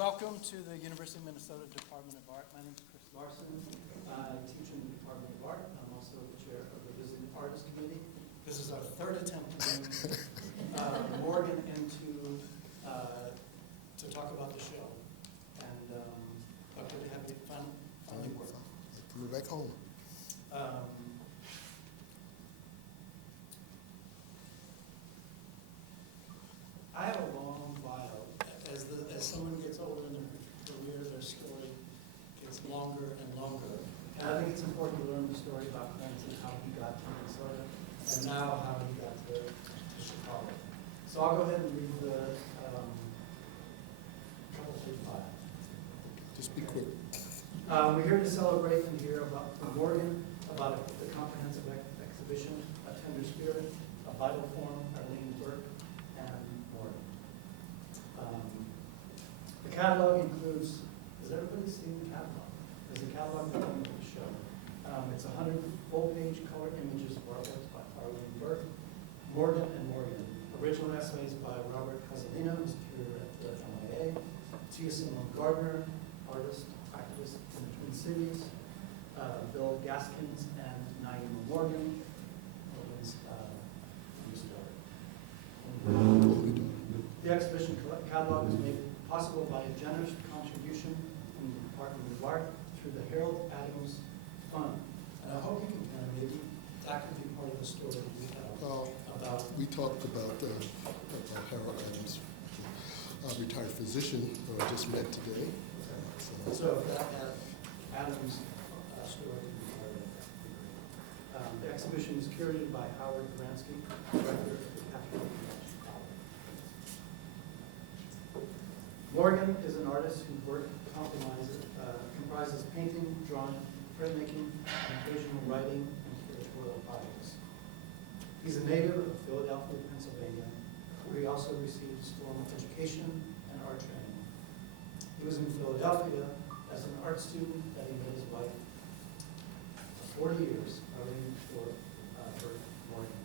Welcome to the University of Minnesota Department of Art. My name is Chris Larson. I teach in the Department of Art. I'm also the chair of the Visiting Artist Committee. This is our third attempt to bring Morgan into to talk about the show. And I'm really happy to finally work. Coming back home. I have a long bio. As someone gets older in their career, their story gets longer and longer. And I think it's important to learn the story about Clarence and how he got to Minnesota, and now how he got to Chicago. So I'll go ahead and read the couple of bio. Just be quick. We're here to celebrate and hear about from Morgan about the comprehensive exhibition, A Tender Spirit, A Vital Form, Arlene Burke, and Morgan. The catalog includes, has everybody seen the catalog? There's a catalog that comes with the show. It's 100 full-page color images of artworks by Arlene Burke, Morgan, and Morgan. Original essays by Robert Casalino, who's curator at the MIA, Tia Simone Gardner, artist, activist in the Twin Cities, Bill Gaskins, and Naima Morgan, Morgan's new story. The exhibition catalog was made possible by a generous contribution from the Department of Art through the Harold Adams Fund. And I hope you can maybe that could be part of the story we have about. We talked about Harold Adams, retired physician, just met today. So if that Adams story could be part of it. The exhibition is curated by Howard Bransky, director of the Katherine. Morgan is an artist whose work comprises painting, drawing, printmaking, and occasional writing and curatorial projects. He's a native of Philadelphia, Pennsylvania, where he also received his formal education and art training. He was in Philadelphia as an art student that he met his wife for 40 years, Arlene Burke-Morgan,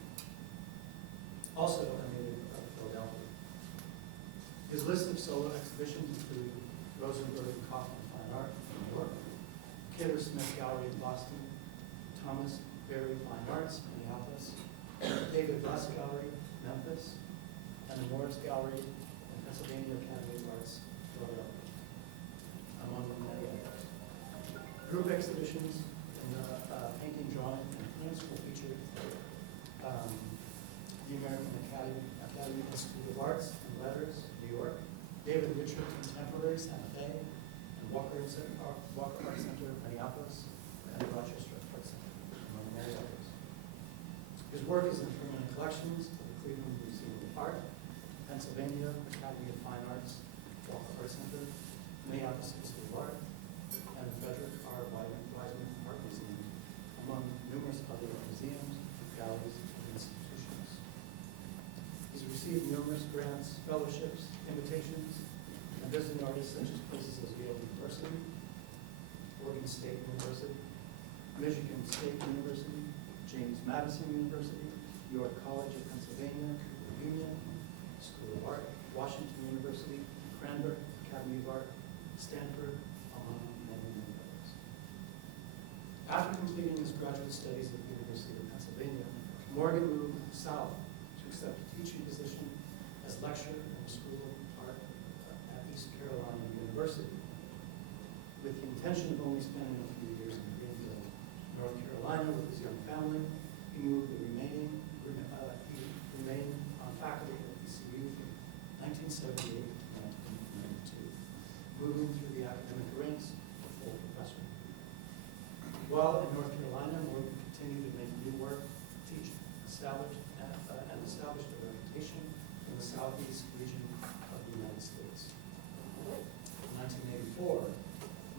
also a native of Philadelphia. His list of solo exhibitions include Rosenberg and Kaufman Fine Art in New York, Kidder Smith Gallery in Boston, Thomas Berry Fine Arts, Minneapolis, David Russ Gallery, Memphis, and the Morris Gallery and Pennsylvania Academy of Arts, Philadelphia, among many others. Group exhibitions in the painting, drawing, and prints will feature the American Academy Institute of Arts and Letters, New York, David Richard Contemporary, Santa Fe, and Walker Art Center, Minneapolis, and the Rochester Art Center, among many others. His work is in permanent collections of the Cleveland Museum of Art, Pennsylvania Academy of Fine Arts, Walker Art Center, Minneapolis Institute of Art, and Frederick R. Wiseman Art Museum, among numerous other museums, galleries, and institutions. He's received numerous grants, fellowships, invitations, and visiting artists such as places as Yale University, Oregon State University, Michigan State University, James Madison University, York College of Pennsylvania, Cooper Union, School of Art, Washington University, Cranbrook Academy of Art, Stanford, among many, many others. After completing his graduate studies at the University of Pennsylvania, Morgan moved south to accept a teaching position as lecturer in the School of Art at East Carolina University, with the intention of only spending a few years in Greenville, North Carolina, with his young family. He remained on faculty at ECU from 1978 to 1992, moving through the academic ranks to full professor. While in North Carolina, Morgan continued to make new work, teach, established a reputation in the southeast region of the United States. In 1984,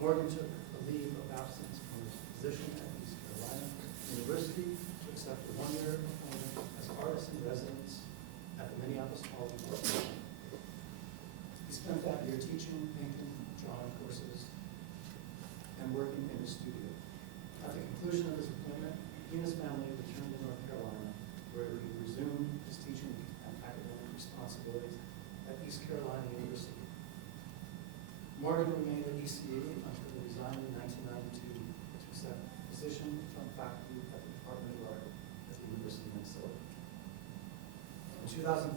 Morgan took a leave of absence from his position at East Carolina University to accept a one-year appointment as artist in residence at the Minneapolis College of Art. He spent that year teaching, painting, drawing courses, and working in his studio. At the conclusion of his appointment, he and his family returned to North Carolina, where he resumed his teaching and academic responsibilities at East Carolina University. Morgan remained at ECU until he resigned in 1992 to accept a position from faculty at the Department of Art at the University of Minnesota. In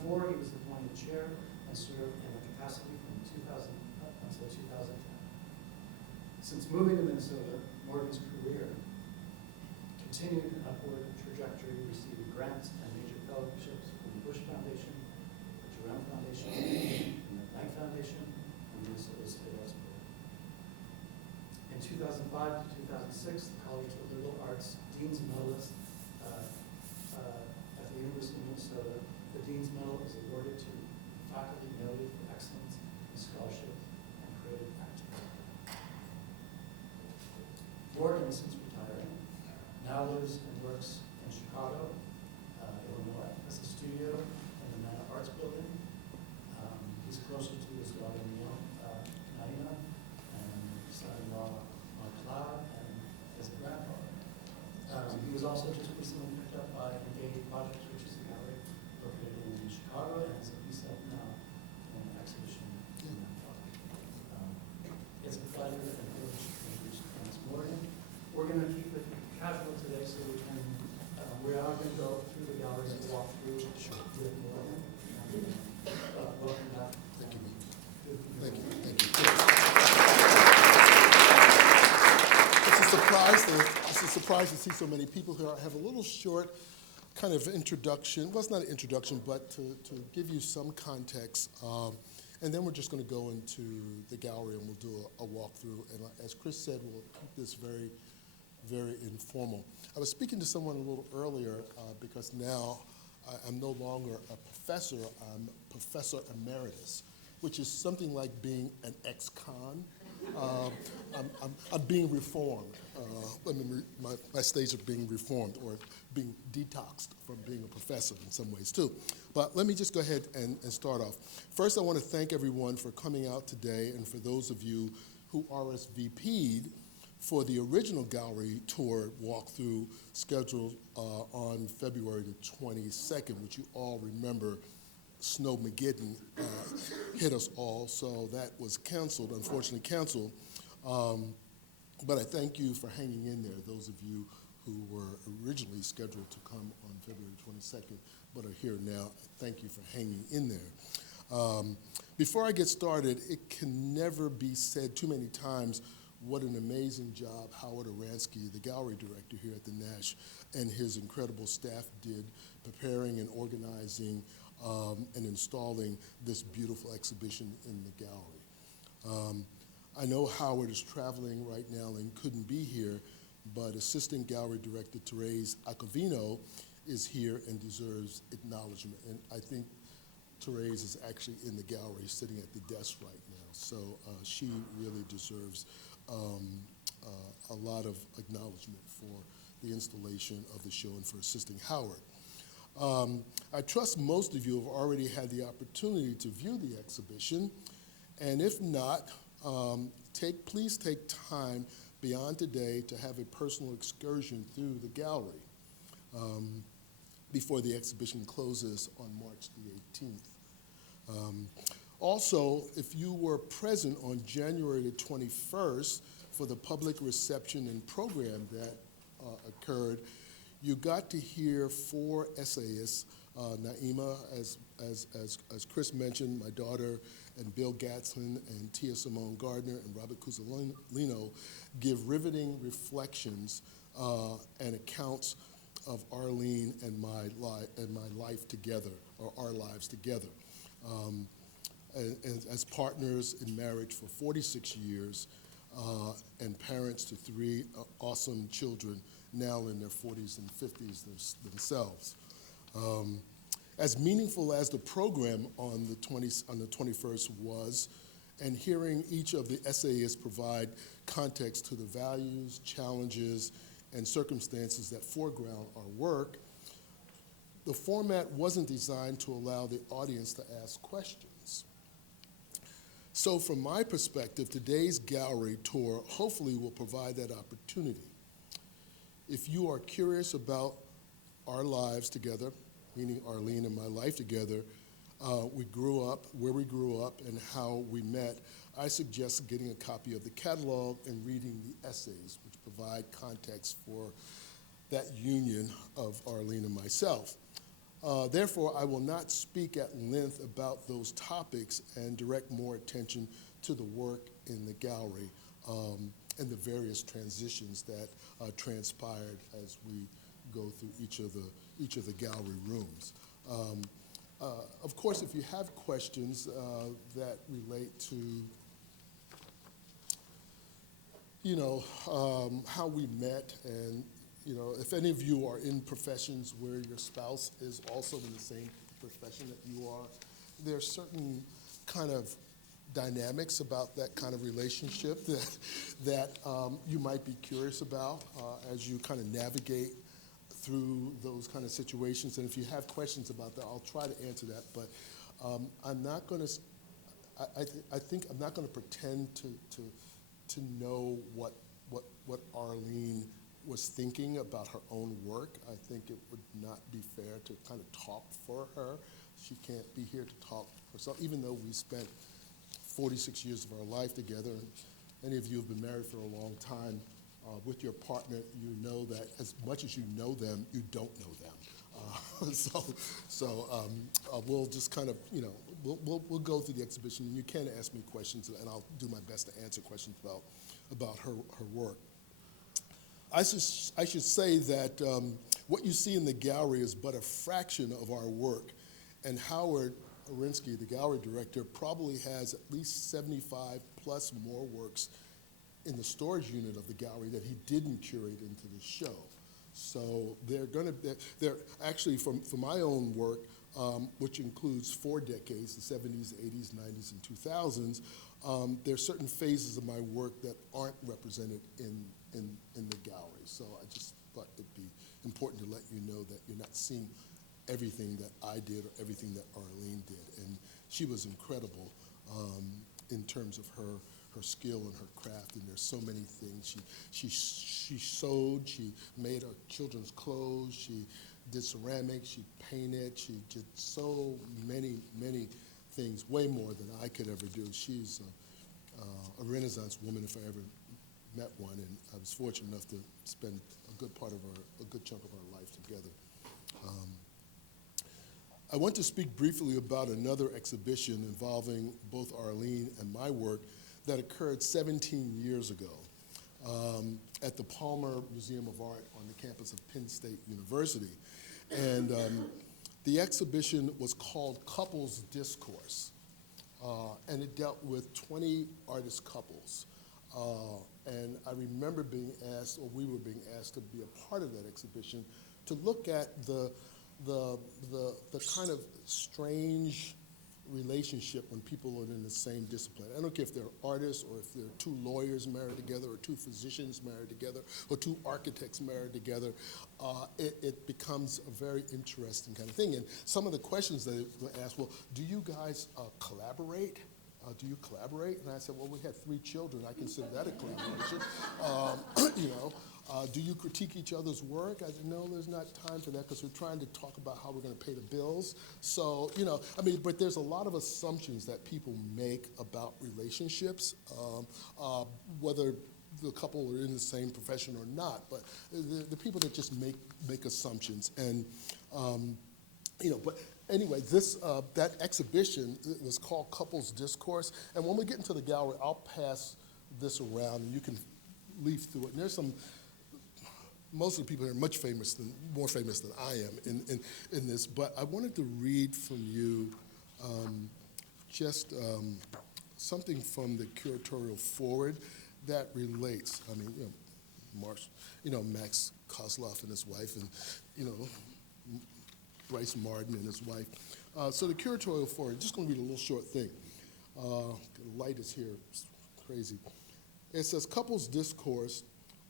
2004, he was appointed chair and served in the capacity from 2000 up until 2010. Since moving to Minnesota, Morgan's career continued an upward trajectory, receiving grants and major fellowships from the Bush Foundation, the Jerome Foundation, and the Knight Foundation, and Minnesota State Arts Board. In 2005 to 2006, the College of Liberal Arts Dean's Medalist at the University of Minnesota. The Dean's Medal is awarded to faculty noted for excellence in scholarship and creative activity. Morgan, since retiring, now lives and works in Chicago, Illinois, has a studio in the Manor Arts Building. He's closer to his daughter Naima, and son-in-law Claude, and his grandfather. He was also just recently picked up by Engage Projects, which is a gallery located in Chicago, and has a piece up now in an exhibition in Minneapolis. It's a pleasure and privilege to introduce Clarence Morgan. We're going to keep it casual today, so we can. We are going to go through the gallery and walk through with Morgan. Welcome back. Thank you. Thank you. Thank you. It's a surprise to see so many people here. I have a little short kind of introduction. Well, it's not an introduction, but to give you some context. And then we're just going to go into the gallery and we'll do a walkthrough. And as Chris said, we'll keep this very, very informal. I was speaking to someone a little earlier because now I'm no longer a professor, I'm Professor Emeritus, which is something like being an ex-con. I'm being reformed. My stage of being reformed or being detoxed from being a professor in some ways too. But let me just go ahead and start off. First, I want to thank everyone for coming out today, and for those of you who RSVP'd for the original gallery tour walkthrough scheduled on February the 22nd, which you all remember Snowmageddon hit us all, so that was canceled, unfortunately canceled. But I thank you for hanging in there, those of you who were originally scheduled to come on February 22nd, but are here now. Thank you for hanging in there. Before I get started, it can never be said too many times what an amazing job Howard Oransky, the gallery director here at the Nash, and his incredible staff did preparing and organizing and installing this beautiful exhibition in the gallery. I know Howard is traveling right now and couldn't be here, but Assistant Gallery Director Therese Acovino is here and deserves acknowledgement. And I think Therese is actually in the gallery sitting at the desk right now. So she really deserves a lot of acknowledgement for the installation of the show and for assisting Howard. I trust most of you have already had the opportunity to view the exhibition, and if not, please take time beyond today to have a personal excursion through the gallery before the exhibition closes on March the 18th. Also, if you were present on January the 21st for the public reception and program that occurred, you got to hear 4 essayists, Naima, as Chris mentioned, my daughter, and Bill Gadsden, and Tia Simone Gardner, and Robert Cusolino, give riveting reflections and accounts of Arlene and my life together, or our lives together. As partners in marriage for 46 years, and parents to 3 awesome children, now in their 40s and 50s themselves. As meaningful as the program on the 21st was, and hearing each of the essayists provide context to the values, challenges, and circumstances that foreground our work, the format wasn't designed to allow the audience to ask questions. So from my perspective, today's gallery tour hopefully will provide that opportunity. If you are curious about our lives together, meaning Arlene and my life together, we grew up, where we grew up, and how we met, I suggest getting a copy of the catalog and reading the essays, which provide context for that union of Arlene and myself. Therefore, I will not speak at length about those topics and direct more attention to the work in the gallery and the various transitions that transpired as we go through each of the gallery rooms. Of course, if you have questions that relate to, how we met, and if any of you are in professions where your spouse is also in the same profession that you are, there are certain kind of dynamics about that kind of relationship that you might be curious about as you kind of navigate through those kind of situations. And if you have questions about that, I'll try to answer that. But I'm not going to. I think I'm not going to pretend to know what Arlene was thinking about her own work. I think it would not be fair to kind of talk for her. She can't be here to talk for herself, even though we spent 46 years of our life together. And any of you have been married for a long time. With your partner, you know that as much as you know them, you don't know them. We'll just kind of, we'll go through the exhibition, and you can ask me questions, and I'll do my best to answer questions about her work. I should say that what you see in the gallery is but a fraction of our work, and Howard Arinsky, the gallery director, probably has at least 75 plus more works in the storage unit of the gallery that he didn't curate into the show. So they're actually, for my own work, which includes 4 decades, the 70s, 80s, 90s, and 2000s, there are certain phases of my work that aren't represented in the gallery. So I just thought it'd be important to let you know that you're not seeing everything that I did or everything that Arlene did. And she was incredible in terms of her skill and her craft, and there's so many things. She sewed, she made our children's clothes, she did ceramics, she painted, she did so many, many things, way more than I could ever do. She's a Renaissance woman, if I ever met one, and I was fortunate enough to spend a good chunk of our life together. I want to speak briefly about another exhibition involving both Arlene and my work that occurred 17 years ago at the Palmer Museum of Art on the campus of Penn State University. And the exhibition was called Couples Discourse, and it dealt with 20 artist couples. And I remember being asked, or we were being asked to be a part of that exhibition to look at the kind of strange relationship when people are in the same discipline. I don't care if they're artists or if they're 2 lawyers married together or 2 physicians married together or 2 architects married together. It becomes a very interesting kind of thing. And some of the questions they were asked, well, do you guys collaborate? Do you collaborate? And I said, well, we had 3 children. I consider that a collaboration. Do you critique each other's work? I said, no, there's not time for that because we're trying to talk about how we're going to pay the bills. So, but there's a lot of assumptions that people make about relationships, whether the couple are in the same profession or not. But the people that just make assumptions. And, but anyway, that exhibition was called Couples Discourse. And when we get into the gallery, I'll pass this around and you can leaf through it. And there's most of the people here are more famous than I am in this, but I wanted to read from you just something from the curatorial forward that relates. Max Kozloff and his wife, and Bryce Martin and his wife. So the curatorial forward, just going to read a little short thing. The light is here, it's crazy. It says, Couples Discourse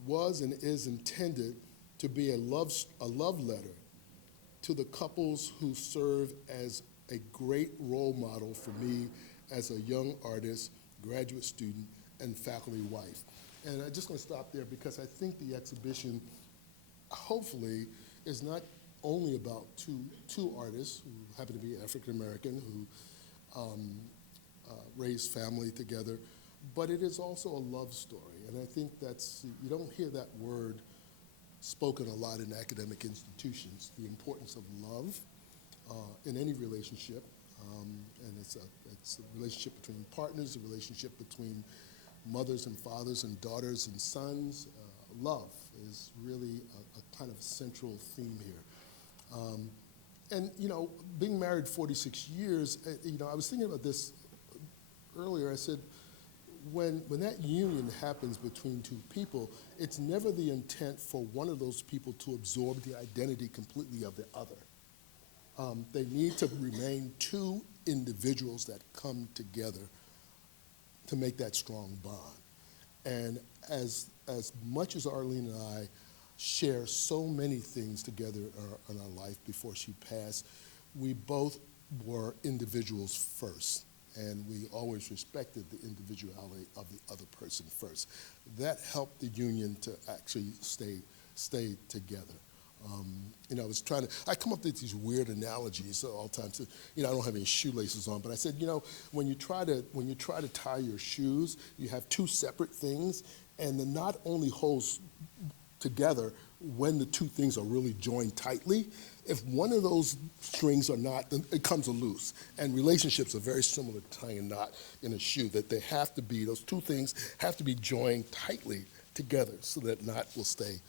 was and is intended to be a love letter to the couples who serve as a great role model for me as a young artist, graduate student, and faculty wife. And I'm just going to stop there because I think the exhibition, hopefully, is not only about two artists who happen to be African American who raised family together, but it is also a love story. And I think you don't hear that word spoken a lot in academic institutions, the importance of love in any relationship. And it's a relationship between partners, a relationship between mothers and fathers and daughters and sons. Love is really a kind of central theme here. And being married 46 years, I was thinking about this earlier. I said, when that union happens between two people, it's never the intent for one of those people to absorb the identity completely of the other. They need to remain two individuals that come together to make that strong bond. And as much as Arlene and I share so many things together in our life before she passed, we both were individuals first, and we always respected the individuality of the other person first. That helped the union to actually stay together. I come up with these weird analogies all the time. So, I don't have any shoelaces on, but I said, when you try to tie your shoes, you have two separate things, and the knot only holds together when the two things are really joined tightly. If one of those strings are not, then it comes loose. And relationships are very similar to tying a knot in a shoe, that those two things have to be joined tightly together so that knot will stay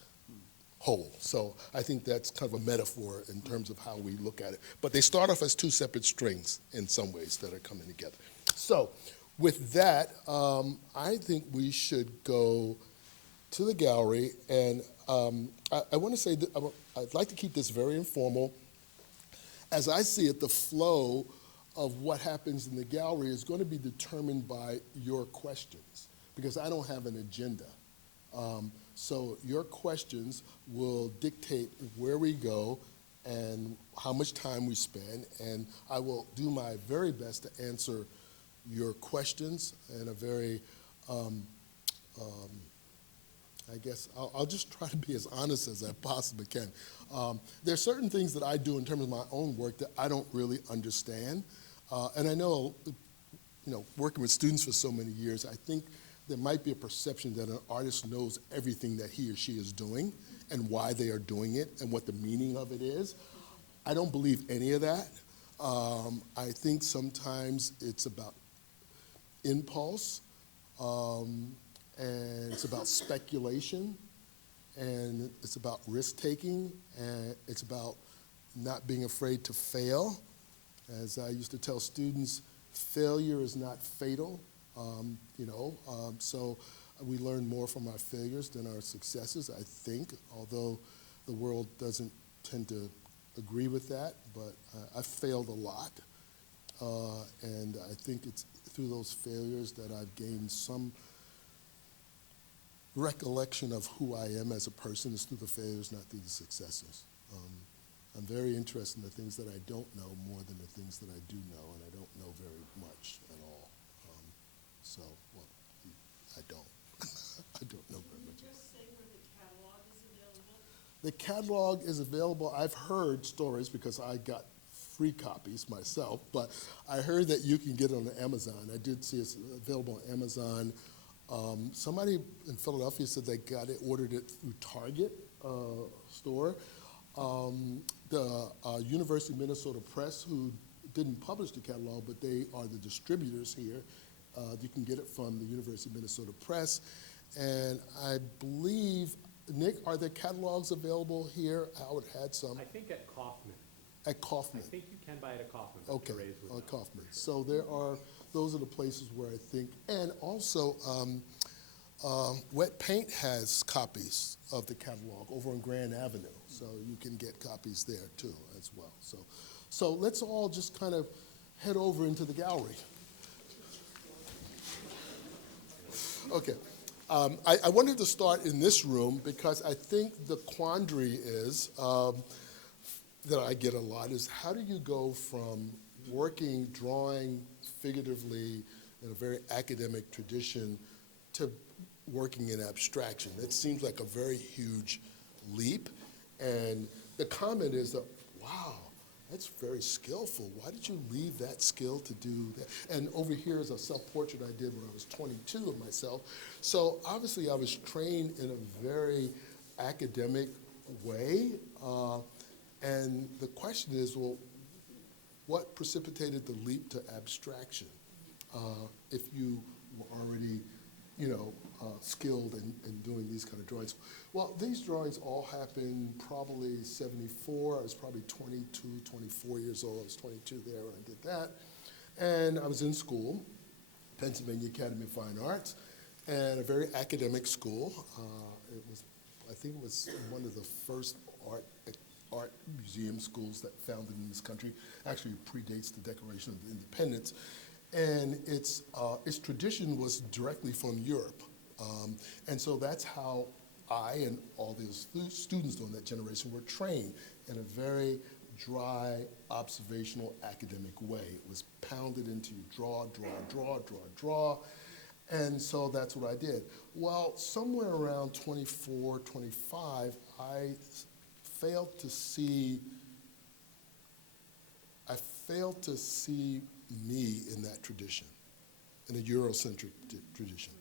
whole. So I think that's kind of a metaphor in terms of how we look at it. But they start off as two separate strings in some ways that are coming together. So with that, I think we should go to the gallery, and I want to say that I'd like to keep this very informal. As I see it, the flow of what happens in the gallery is going to be determined by your questions, because I don't have an agenda. So your questions will dictate where we go and how much time we spend, and I will do my very best to answer your questions in a very, I guess, I'll just try to be as honest as I possibly can. There are certain things that I do in terms of my own work that I don't really understand, and I know, working with students for so many years, I think there might be a perception that an artist knows everything that he or she is doing and why they are doing it and what the meaning of it is. I don't believe any of that. I think sometimes it's about impulse, and it's about speculation, and it's about risk-taking, and it's about not being afraid to fail. As I used to tell students, failure is not fatal. So we learn more from our failures than our successes, I think, although the world doesn't tend to agree with that, but I've failed a lot, and I think it's through those failures that I've gained some recollection of who I am as a person. Is through the failures, not through the successes. I'm very interested in the things that I don't know more than the things that I do know, and I don't know very much at all. I don't. I don't know very much. Can you just say where the catalog is available? The catalog is available. I've heard stories because I got free copies myself, but I heard that you can get it on Amazon. I did see it's available on Amazon. Somebody in Philadelphia said they ordered it through Target store. The University of Minnesota Press, who didn't publish the catalog, but they are the distributors here. You can get it from the University of Minnesota Press. And I believe, Nick, are there catalogs available here? Howard had some. I think at Kaufman. At Kaufman. I think you can buy it at Kaufman. Okay, at Kaufman. So those are the places where I think, and also Wet Paint has copies of the catalog over on Grand Avenue. So you can get copies there too as well. So let's all just kind of head over into the gallery. Okay. I wanted to start in this room because I think the quandary is, that I get a lot, is how do you go from working, drawing figuratively in a very academic tradition to working in abstraction? That seems like a very huge leap, and the comment is that, wow, that's very skillful. Why did you leave that skill to do that? And over here is a self-portrait I did when I was 22 of myself. So obviously I was trained in a very academic way. And the question is, well, what precipitated the leap to abstraction? If you were already, skilled in doing these kind of drawings. Well, these drawings all happened probably 74. I was probably 22, 24 years old. I was 22 there when I did that. And I was in school, Pennsylvania Academy of Fine Arts, and a very academic school. I think it was one of the first art museum schools that founded in this country. Actually, it predates the Declaration of Independence. And its tradition was directly from Europe. And so that's how I and all the students during that generation were trained in a very dry, observational, academic way. It was pounded into you, draw, draw, draw, draw, draw. And so that's what I did. Well, somewhere around 24, 25, I failed to see me in that tradition, in a Eurocentric tradition.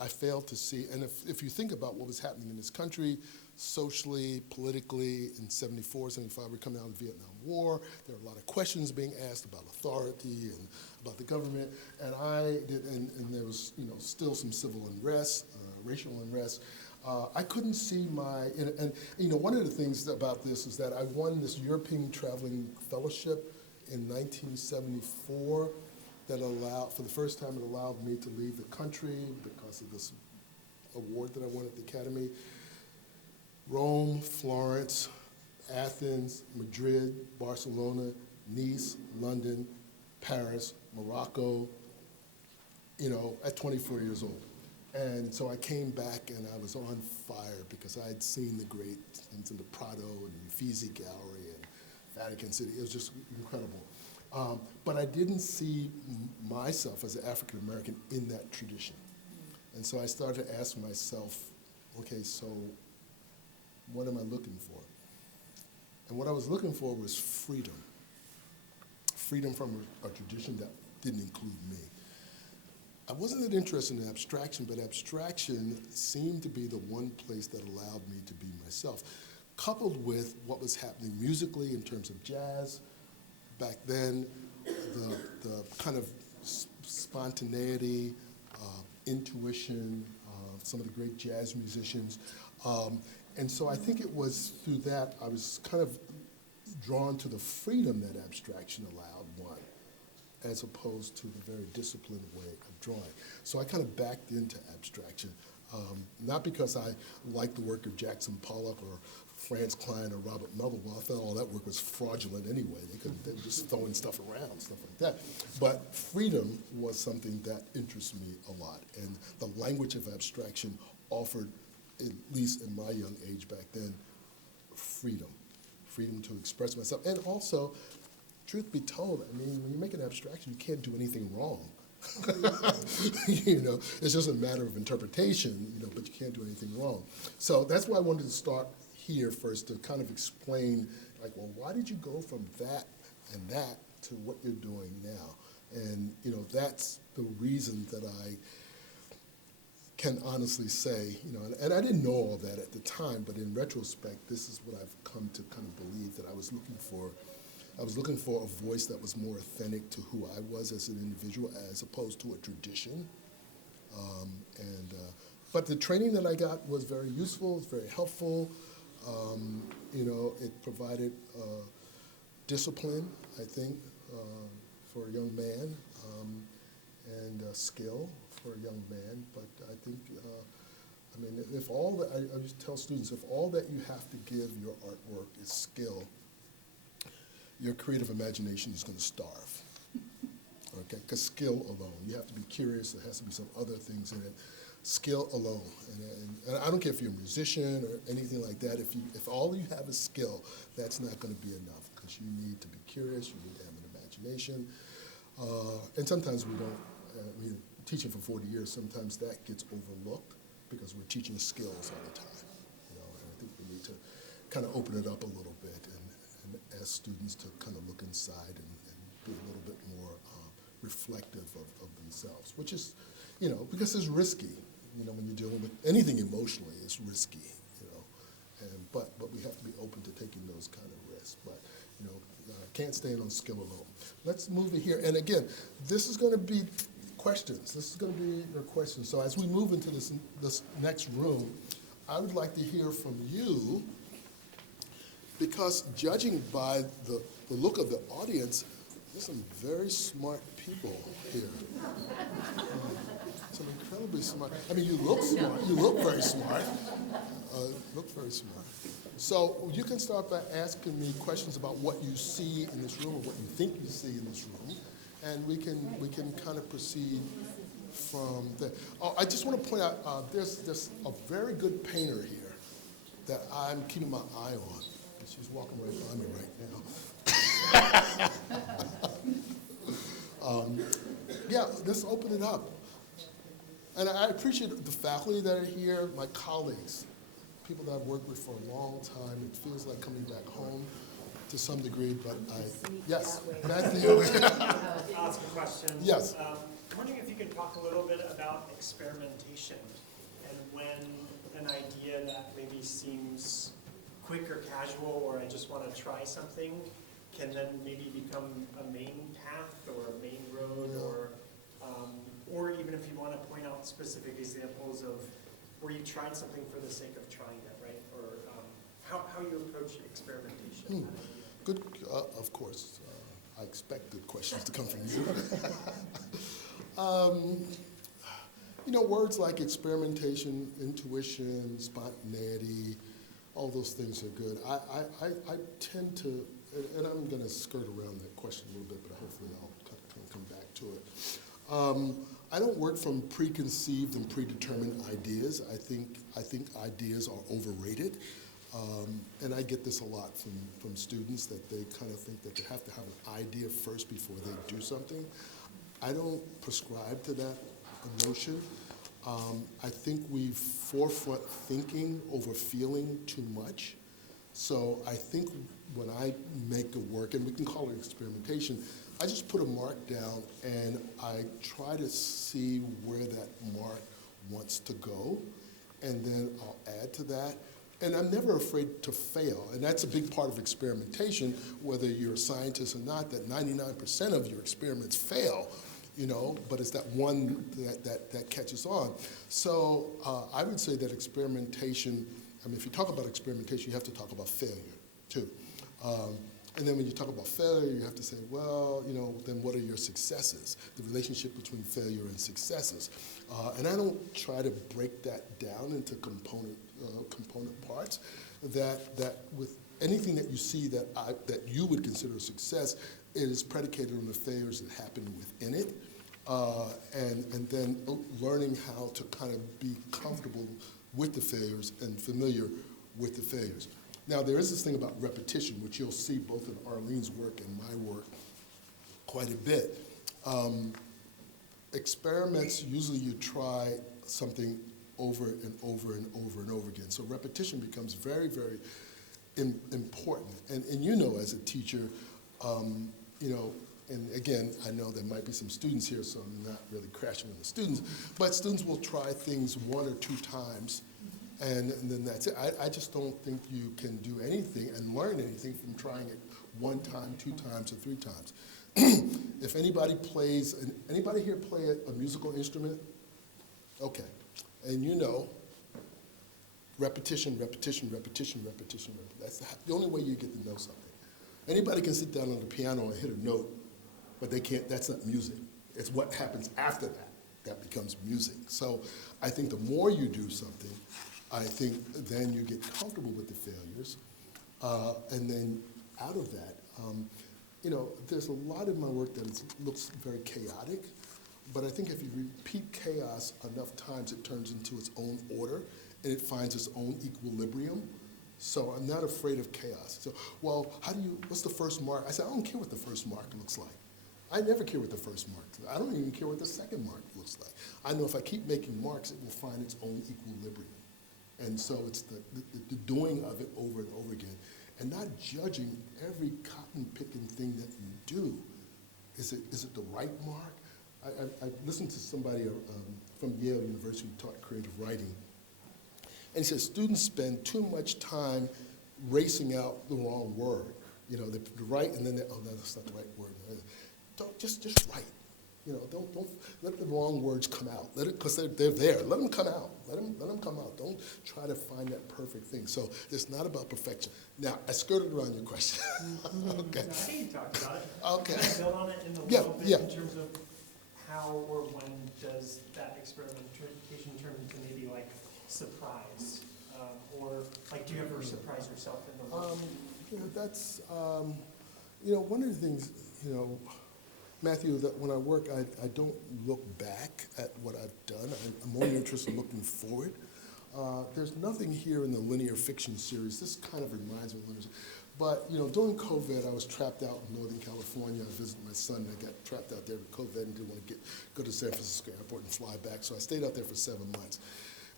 I failed to see, and if you think about what was happening in this country, socially, politically, in 74, 75, we're coming out of the Vietnam War, there were a lot of questions being asked about authority and about the government, and and there was, still some civil unrest, racial unrest. I couldn't see and one of the things about this is that I won this European Traveling Fellowship in 1974 that for the first time, it allowed me to leave the country because of this award that I won at the Academy. Rome, Florence, Athens, Madrid, Barcelona, Nice, London, Paris, Morocco, at 24 years old. And so I came back and I was on fire because I had seen the great things in the Prado and the Uffizi Gallery and Vatican City. It was just incredible. But I didn't see myself as an African American in that tradition. And so I started to ask myself, okay, so what am I looking for? And what I was looking for was freedom. Freedom from a tradition that didn't include me. I wasn't that interested in abstraction, but abstraction seemed to be the one place that allowed me to be myself, coupled with what was happening musically in terms of jazz. Back then, the kind of spontaneity, intuition, some of the great jazz musicians. And so I think it was through that I was kind of drawn to the freedom that abstraction allowed one, as opposed to the very disciplined way of drawing. So I kind of backed into abstraction, not because I liked the work of Jackson Pollock or Franz Klein or Robert Melville. I thought all that work was fraudulent anyway. They were just throwing stuff around, stuff like that. But freedom was something that interested me a lot. And the language of abstraction offered, at least in my young age back then, freedom. Freedom to express myself. And also, truth be told, I mean, when you make an abstraction, you can't do anything wrong. It's just a matter of interpretation, but you can't do anything wrong. So that's why I wanted to start here first to kind of explain, well, why did you go from that and that to what you're doing now? And, that's the reason that I can honestly say, and I didn't know all that at the time, but in retrospect, this is what I've come to kind of believe that I was looking for. I was looking for a voice that was more authentic to who I was as an individual as opposed to a tradition. But the training that I got was very useful, it was very helpful. It provided discipline, I think, for a young man, and skill for a young man. But I think, if all that, I just tell students, if all that you have to give your artwork is skill, your creative imagination is going to starve, okay? Because skill alone, you have to be curious, there has to be some other things in it. Skill alone, and I don't care if you're a musician or anything like that, if all you have is skill, that's not going to be enough, because you need to be curious, you need to have an imagination, and sometimes we don't, teaching for 40 years, sometimes that gets overlooked, because we're teaching skills all the time, and I think we need to kind of open it up a little bit and ask students to kind of look inside and be a little bit more reflective of themselves, which is, you know, because it's risky. You know, when you're dealing with anything emotionally, it's risky, you know. But we have to be open to taking those kind of risks. But, you know, can't stand on skill alone. Let's move it here. And again, this is going to be questions. This is going to be your questions. So as we move into this next room, I would like to hear from you, because judging by the look of the audience, there's some very smart people here. Some incredibly smart. I mean, you look smart. You look very smart. Look very smart. So you can start by asking me questions about what you see in this room or what you think you see in this room, and we can kind of proceed from there. Oh, I just want to point out there's a very good painter here that I'm keeping my eye on. She's walking right by me right now. Yeah, let's open it up. And I appreciate the faculty that are here, my colleagues, people that I've worked with for a long time. It feels like coming back home to some degree, but yes, Matthew. Ask a question. Yes. I'm wondering if you could talk a little bit about experimentation and when an idea that maybe seems quick or casual, or I just want to try something, can then maybe become a main path or a main road, or even if you want to point out specific examples of where you tried something for the sake of trying it, right? Or how you approach experimentation. Good, of course. I expect good questions to come from you. You know, words like experimentation, intuition, spontaneity, all those things are good. I tend to, and I'm going to skirt around that question a little bit, but hopefully I'll come back to it. I don't work from preconceived and predetermined ideas. I think ideas are overrated. And I get this a lot from students, that they kind of think that they have to have an idea first before they do something. I don't prescribe to that notion. I think we forefront thinking over feeling too much. So I think when I make a work, and we can call it experimentation, I just put a mark down and I try to see where that mark wants to go, and then I'll add to that. And I'm never afraid to fail, and that's a big part of experimentation, whether you're a scientist or not, that 99% of your experiments fail, you know, but it's that one that catches on. So I would say that experimentation, I mean, if you talk about experimentation, you have to talk about failure, too. And then when you talk about failure, you have to say, well, you know, then what are your successes? The relationship between failure and successes. And I don't try to break that down into component parts. That with anything that you see that you would consider a success, it is predicated on the failures that happen within it, and then learning how to kind of be comfortable with the failures and familiar with the failures. Now, there is this thing about repetition, which you'll see both in Arlene's work and my work quite a bit. Experiments, usually you try something over and over and over and over again. So repetition becomes very, very important. And you know, as a teacher, you know, and again, I know there might be some students here, so I'm not really crashing on the students, but students will try things 1 or 2 times, and then that's it. I just don't think you can do anything and learn anything from trying it 1 time, 2 times, or 3 times. If anybody here play a musical instrument? Okay. And you know, repetition, repetition, repetition, repetition, repetition. That's the only way you get to know something. Anybody can sit down on the piano and hit a note, but they can't, that's not music. It's what happens after that becomes music. So I think the more you do something, I think then you get comfortable with the failures. And then out of that, you know, there's a lot of my work that looks very chaotic, but I think if you repeat chaos enough times, it turns into its own order, and it finds its own equilibrium. So I'm not afraid of chaos. So, well, what's the first mark? I said, I don't care what the first mark looks like. I never care what the first mark looks like. I don't even care what the second mark looks like. I know if I keep making marks, it will find its own equilibrium. And so it's the doing of it over and over again, and not judging every cotton-picking thing that you do. Is it the right mark? I listened to somebody from Yale University who taught creative writing, and he said students spend too much time racing out the wrong word. You know, they write and then oh no, that's not the right word. Don't just write. You know, don't let the wrong words come out. Let it, because they're there. Let them come out. Let them come out. Don't try to find that perfect thing. So it's not about perfection. Now I skirted around your question. Okay. No, I think you talked about it. Okay. Can I build on it in a Yeah, little bit yeah. in terms of how or when does that experimentation turn into maybe like surprise? Or like, do you ever surprise yourself in the work? You know, that's, you know, one of the things, you know, Matthew, that when I work, I don't look back at what I've done. I'm more interested in looking forward. There's nothing here in the linear fiction series. This kind of reminds me of linear. But, you know, during COVID, I was trapped out in Northern California. I visited my son, and I got trapped out there with COVID and didn't want to go to San Francisco airport and fly back. So I stayed out there for 7 months.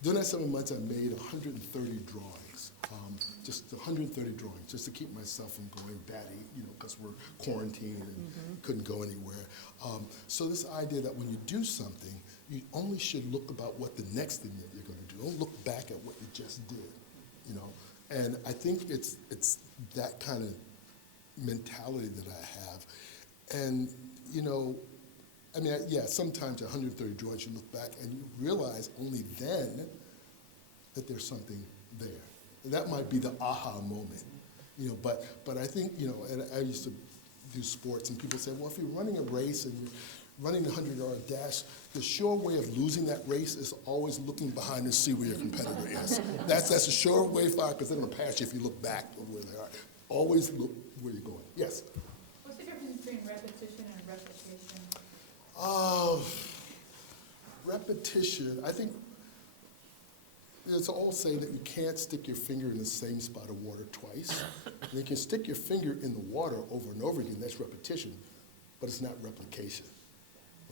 During that 7 months, I made 130 drawings, just 130 drawings, just to keep myself from going batty, you know, because we're quarantined and couldn't go anywhere. So this idea that when you do something, you only should look about what the next thing that you're going to do. Don't look back at what you just did, you know. And I think it's that kind of mentality that I have. And, you know, I mean, yeah, sometimes 130 drawings, you look back and you realize only then that there's something there. And that might be the aha moment, you know, but I think, you know, and I used to do sports and people say, well, if you're running a race and you're running the 100-yard dash, the sure way of losing that race is always looking behind to see where your competitor is. That's a sure way far, because they're going to pass you if you look back at where they are. Always look where you're going. Yes? What's the difference between repetition and replication? Repetition, I think it's all saying that you can't stick your finger in the same spot of water twice. And you can stick your finger in the water over and over again, that's repetition, but it's not replication,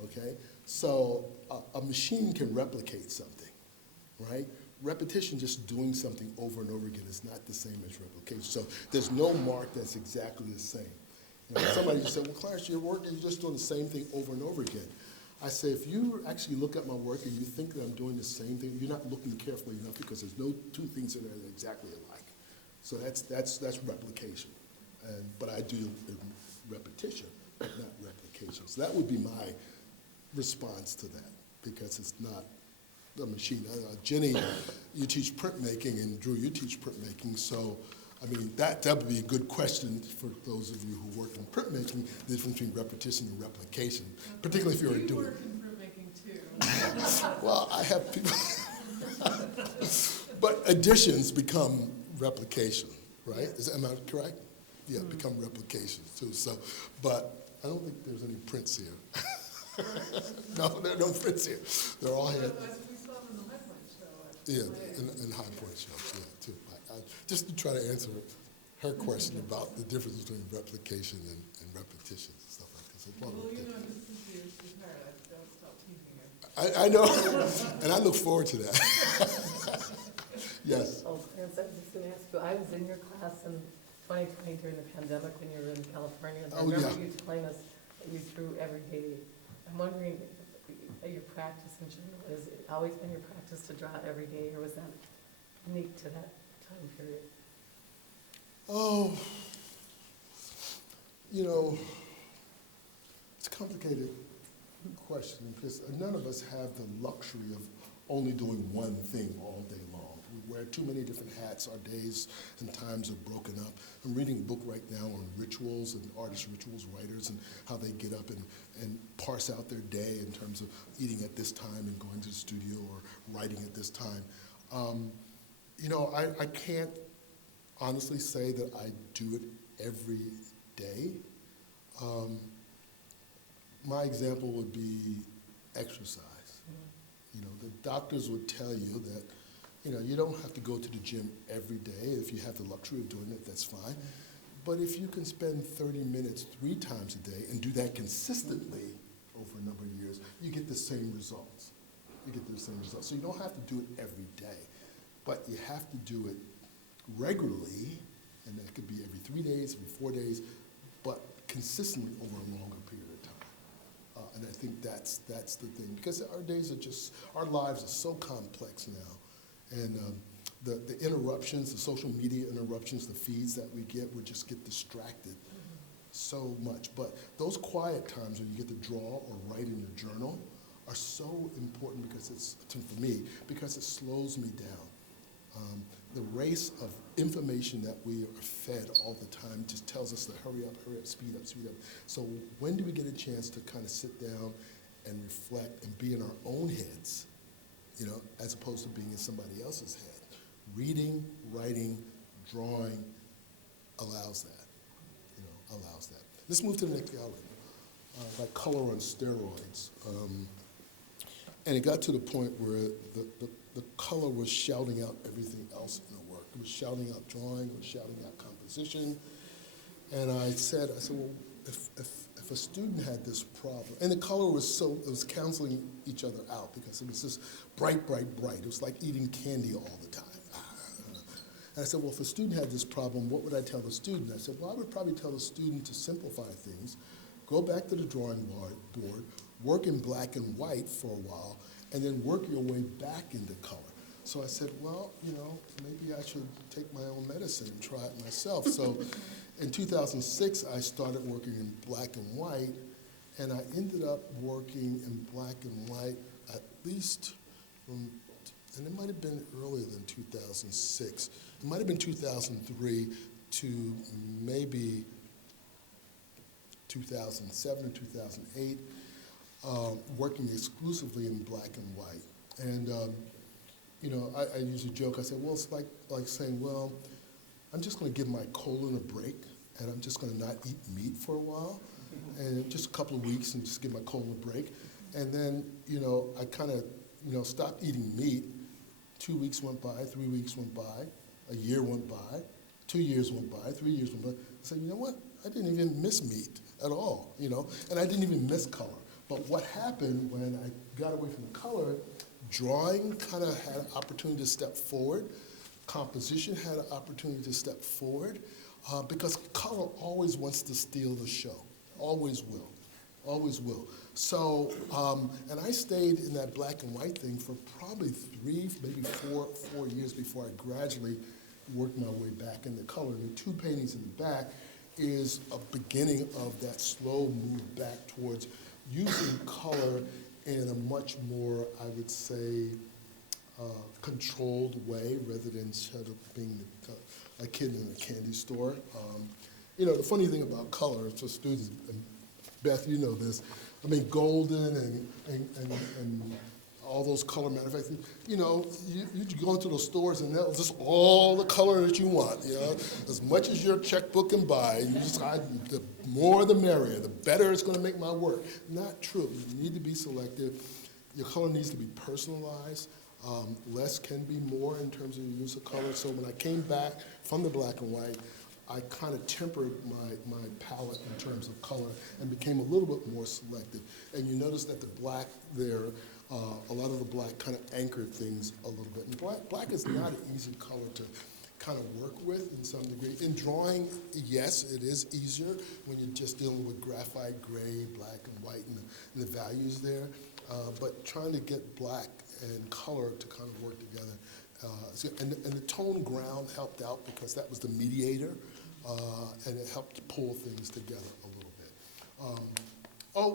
okay? So a machine can replicate something, right? Repetition, just doing something over and over again, is not the same as replication. So there's no mark that's exactly the same. You know, somebody just said, well, Clarence, your work, you're just doing the same thing over and over again. I say, if you actually look at my work and you think that I'm doing the same thing, you're not looking carefully enough, because there's no two things in there that are exactly alike. So that's replication. But I do repetition, but not replication. So that would be my response to that, because it's not the machine. Jenny, you teach printmaking, and Drew, you teach printmaking, so I mean, that would be a good question for those of you who work in printmaking, the difference between repetition and replication, particularly if you're doing. You work in printmaking too. Well, I have people, but additions become replication, right? Am I correct? Yeah, become replications too. So, but I don't think there's any prints here. No, there are no prints here. They're all hand. We saw them in the High Point show. Yeah, in High Point shows, yeah, too. Just to try to answer her question about the difference between replication and repetition and stuff like this. Well, you know, just as you retired, don't stop teasing her. I know, and I look forward to that. Yes. Oh, Clarence, I was just going to ask you, I was in your class in 2020 during the pandemic when you were in California. And I remember you telling us that you drew every day. I'm wondering, your practice in general, has it always been your practice to draw every day, or was that unique to that time period? Oh, you know, it's a complicated question, because none of us have the luxury of only doing one thing all day long. We wear too many different hats. Our days and times are broken up. I'm reading a book right now on rituals and artist rituals, writers, and how they get up and parse out their day in terms of eating at this time and going to the studio, or writing at this time. You know, I can't honestly say that I do it every day. My example would be exercise. You know, the doctors would tell you that, you know, you don't have to go to the gym every day. If you have the luxury of doing it, that's fine. But if you can spend 30 minutes 3 times a day and do that consistently over a number of years, you get the same results. You get the same results. So you don't have to do it every day. but you have to do it regularly, and that could be every 3 days, every 4 days, but consistently over a longer period of time. And I think that's the thing, because our lives are so complex now, and the interruptions, the social media interruptions, the feeds that we just get distracted so much. But those quiet times when you get to draw or write in your journal are so important because for me, because it slows me down. The race of information that we are fed all the time just tells us to hurry up, speed up, speed up. So when do we get a chance to kind of sit down and reflect and be in our own heads, as opposed to being in somebody else's head? Reading, writing, drawing allows that, allows that. Let's move to the next gallery, like color on steroids. And it got to the point where the color was shouting out everything else in the work. It was shouting out drawing, it was shouting out composition. And I said, well, if a student had this problem, and the color it was canceling each other out because it was just bright, bright, bright. It was like eating candy all the time. And I said, well, if a student had this problem, what would I tell the student? I said, well, I would probably tell the student to simplify things, go back to the drawing board, work in black and white for a while, and then work your way back into color. So I said, well, maybe I should take my own medicine and try it myself. So in 2006, I started working in black and white, and I ended up working in black and white at least from, and it might have been earlier than 2006. It might have been 2003 to maybe 2007 or 2008, working exclusively in black and white. And I usually joke, I say, well, it's like saying, well, I'm just going to give my colon a break, and I'm just going to not eat meat for a while, and just a couple of weeks, and just give my colon a break. And then, I kind of, stopped eating meat. 2 weeks went by, 3 weeks went by, a year went by, 2 years went by, 3 years went by. I said, you know what? I didn't even miss meat at all, and I didn't even miss color. But what happened when I got away from the color, drawing kind of had an opportunity to step forward, composition had an opportunity to step forward, because color always wants to steal the show, always will, always will. So, and I stayed in that black and white thing for probably 3, maybe 4 years before I gradually worked my way back into color. And the 2 paintings in the back is a beginning of that slow move back towards using color in a much more, I would say, controlled way, rather than sort of being a kid in a candy store. The funny thing about color for students, and Beth, you know this, I mean, golden and all those color manufacturers, you go into those stores and they'll just all the color that you want, as much as your checkbook can buy. You just the more the merrier, the better it's going to make my work. Not true. You need to be selective. Your color needs to be personalized. Less can be more in terms of your use of color. So when I came back from the black and white, I kind of tempered my palette in terms of color and became a little bit more selective. And you notice that the black there, a lot of the black kind of anchored things a little bit. And black is not an easy color to kind of work with in some degree. In drawing, yes, it is easier when you're just dealing with graphite, gray, black, and white, and the values there. But trying to get black and color to kind of work together. And the tone ground helped out because that was the mediator, and it helped pull things together a little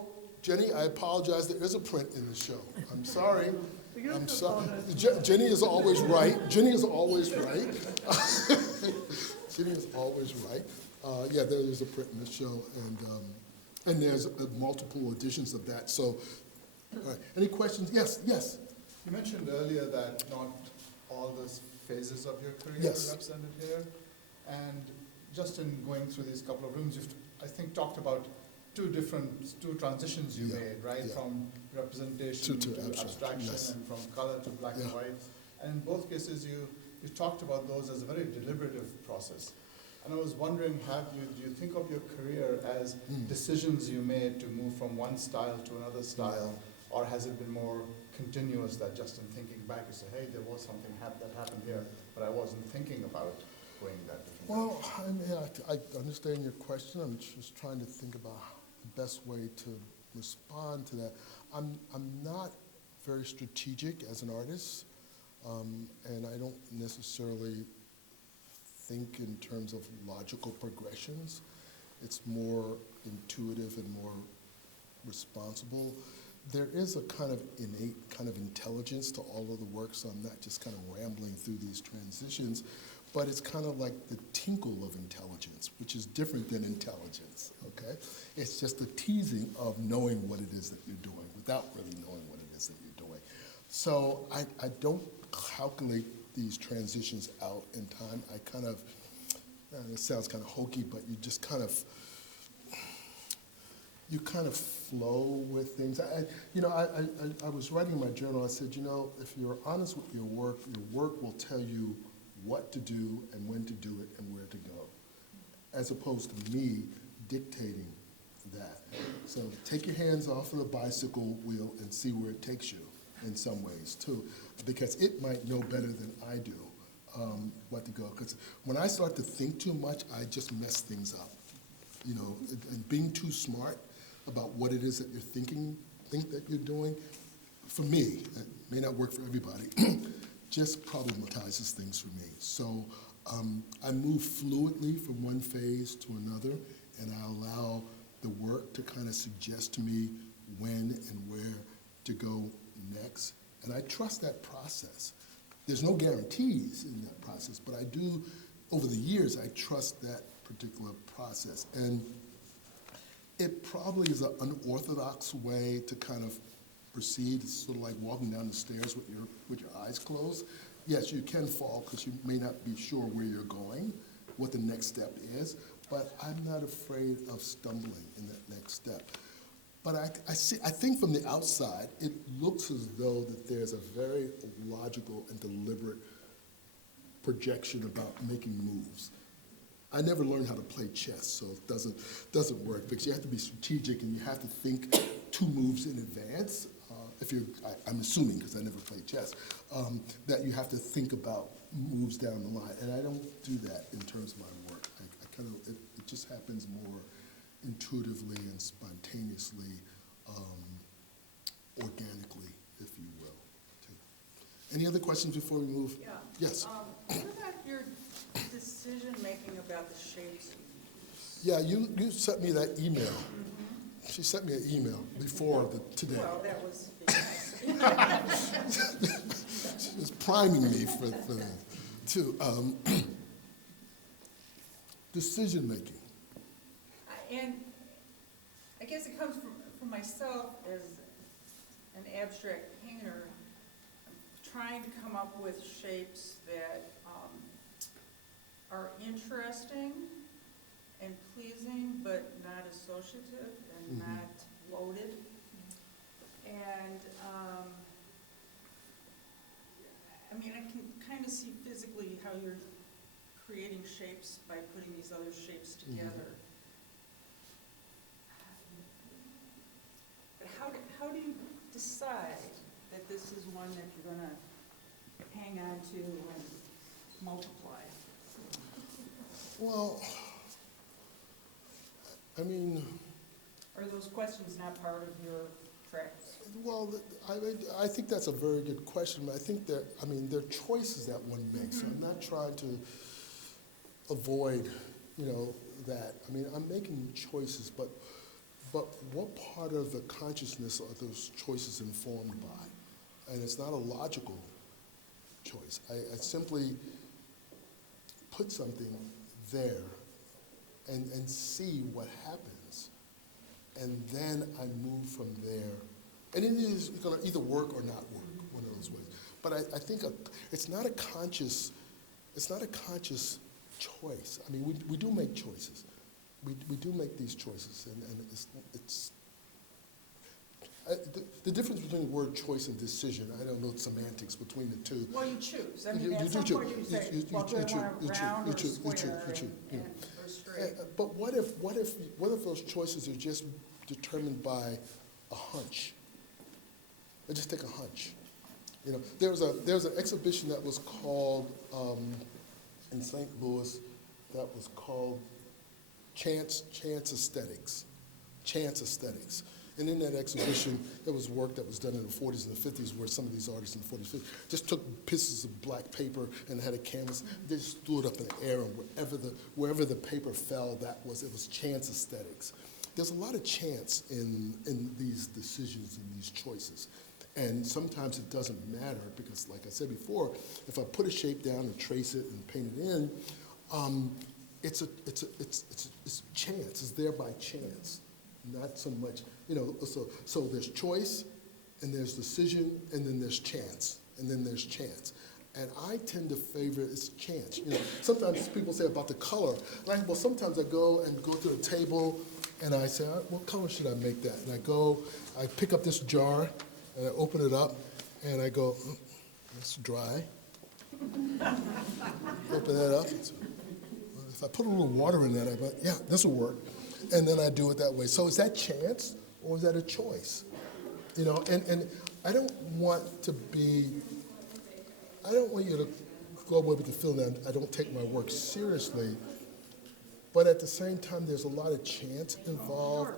bit. Jenny, I apologize. There is a print in the show. I'm sorry. I'm sorry. Jenny is always right. Jenny is always right. Jenny is always right. Yeah, there is a print in the show, and there's multiple editions of that. So, all right. Any questions? Yes. You mentioned earlier that not all the phases of your career Yes. are represented here, and just in going through these couple of rooms, you've, I think, talked about two transitions you made, right? Yeah. From representation to abstraction, yes. and from color to black and white. And in both cases, you talked about those as a very deliberative process. And I was wondering, do you think of your career as decisions you made to move from one style to another style, or has it been more continuous that just in thinking back, you say, hey, there was something that happened here, but I wasn't thinking about going that different Well, direction. I understand your question. I'm just trying to think about the best way to respond to that. I'm not very strategic as an artist, and I don't necessarily think in terms of logical progressions. It's more intuitive and more responsible. There is a kind of innate kind of intelligence to all of the work, so I'm not just kind of rambling through these transitions, but it's kind of like the tinkle of intelligence, which is different than intelligence, okay? It's just the teasing of knowing what it is that you're doing without really knowing what it is that you're doing. So I don't calculate these transitions out in time. I kind of, it sounds kind of hokey, but you just kind of, you kind of flow with things. I was writing in my journal, I said, you know, if you're honest with your work will tell you what to do and when to do it and where to go, as opposed to me dictating that. So take your hands off of the bicycle wheel and see where it takes you in some ways too, because it might know better than I do what to go. Because when I start to think too much, I just mess things up. You know, and being too smart about what it is that you're think that you're doing, for me, it may not work for everybody, just problematizes things for me. So I move fluidly from one phase to another, and I allow the work to kind of suggest to me when and where to go next. And I trust that process. There's no guarantees in that process, but I do, over the years, I trust that particular process. And it probably is an unorthodox way to kind of proceed. It's sort of like walking down the stairs with your eyes closed. Yes, you can fall because you may not be sure where you're going, what the next step is, but I'm not afraid of stumbling in that next step. But I think from the outside, it looks as though that there's a very logical and deliberate projection about making moves. I never learned how to play chess, so it doesn't work, because you have to be strategic and you have to think 2 moves in advance. I'm assuming, because I never played chess, that you have to think about moves down the line, and I don't do that in terms of my work. It just happens more intuitively and spontaneously, organically, if you will. Too. Any other questions before we move? Yeah. Yes. What about your decision-making about the shapes Yeah, you use? you sent me that email. Mm-hmm. She sent me an email before today. Well, that was She was priming me for that, too. Decision making. And I guess it comes from myself as an abstract painter. I'm trying to come up with shapes that are interesting and pleasing, but not associative and not loaded. And I mean, I can kind of see physically how you're creating shapes by putting these other shapes together. But how do you decide that this is one that you're gonna hang on to and multiply? Well, I mean, Are those questions not part of your practice? well, I think that's a very good question. I think there are choices that one makes. So I'm not trying to avoid, that. I mean, I'm making choices, but what part of the consciousness are those choices informed by? And it's not a logical choice. I simply put something there and see what happens. And then I move from there. And it is going to either work or not work, one of those ways. But I think it's not a conscious choice. I mean, we do make choices. We do make these choices, and the difference between the word choice and decision, I don't know the semantics between the two. Well, you choose. I mean, at some point you say, well, do I want a round or square or straight? But what if those choices are just determined by a hunch? I just take a hunch. You know, there was an exhibition that was called in St. Louis that was called Chance Aesthetics. Chance Aesthetics. And in that exhibition, there was work that was done in the 40s and the 50s where some of these artists in the 40s and 50s just took pieces of black paper and had a canvas. They just threw it up in the air, and wherever the paper fell, it was chance aesthetics. There's a lot of chance in these decisions and these choices. And sometimes it doesn't matter because, like I said before, if I put a shape down and trace it and paint it in, it's chance. It's there by chance, not so much. You know, so there's choice, and there's decision, and then there's chance, and then there's chance. And I tend to favor it's chance. You know, sometimes people say about the color. Like, well, sometimes I go to the table, and I say, what color should I make that? And I pick up this jar, and I open it up, and I go, it's dry. Open that up. If I put a little water in that, I go, yeah, this will work. And then I do it that way. So is that chance, or is that a choice? You know, and I don't want you to go away with the feeling that I don't take my work seriously, but at the same time, there's a lot of chance involved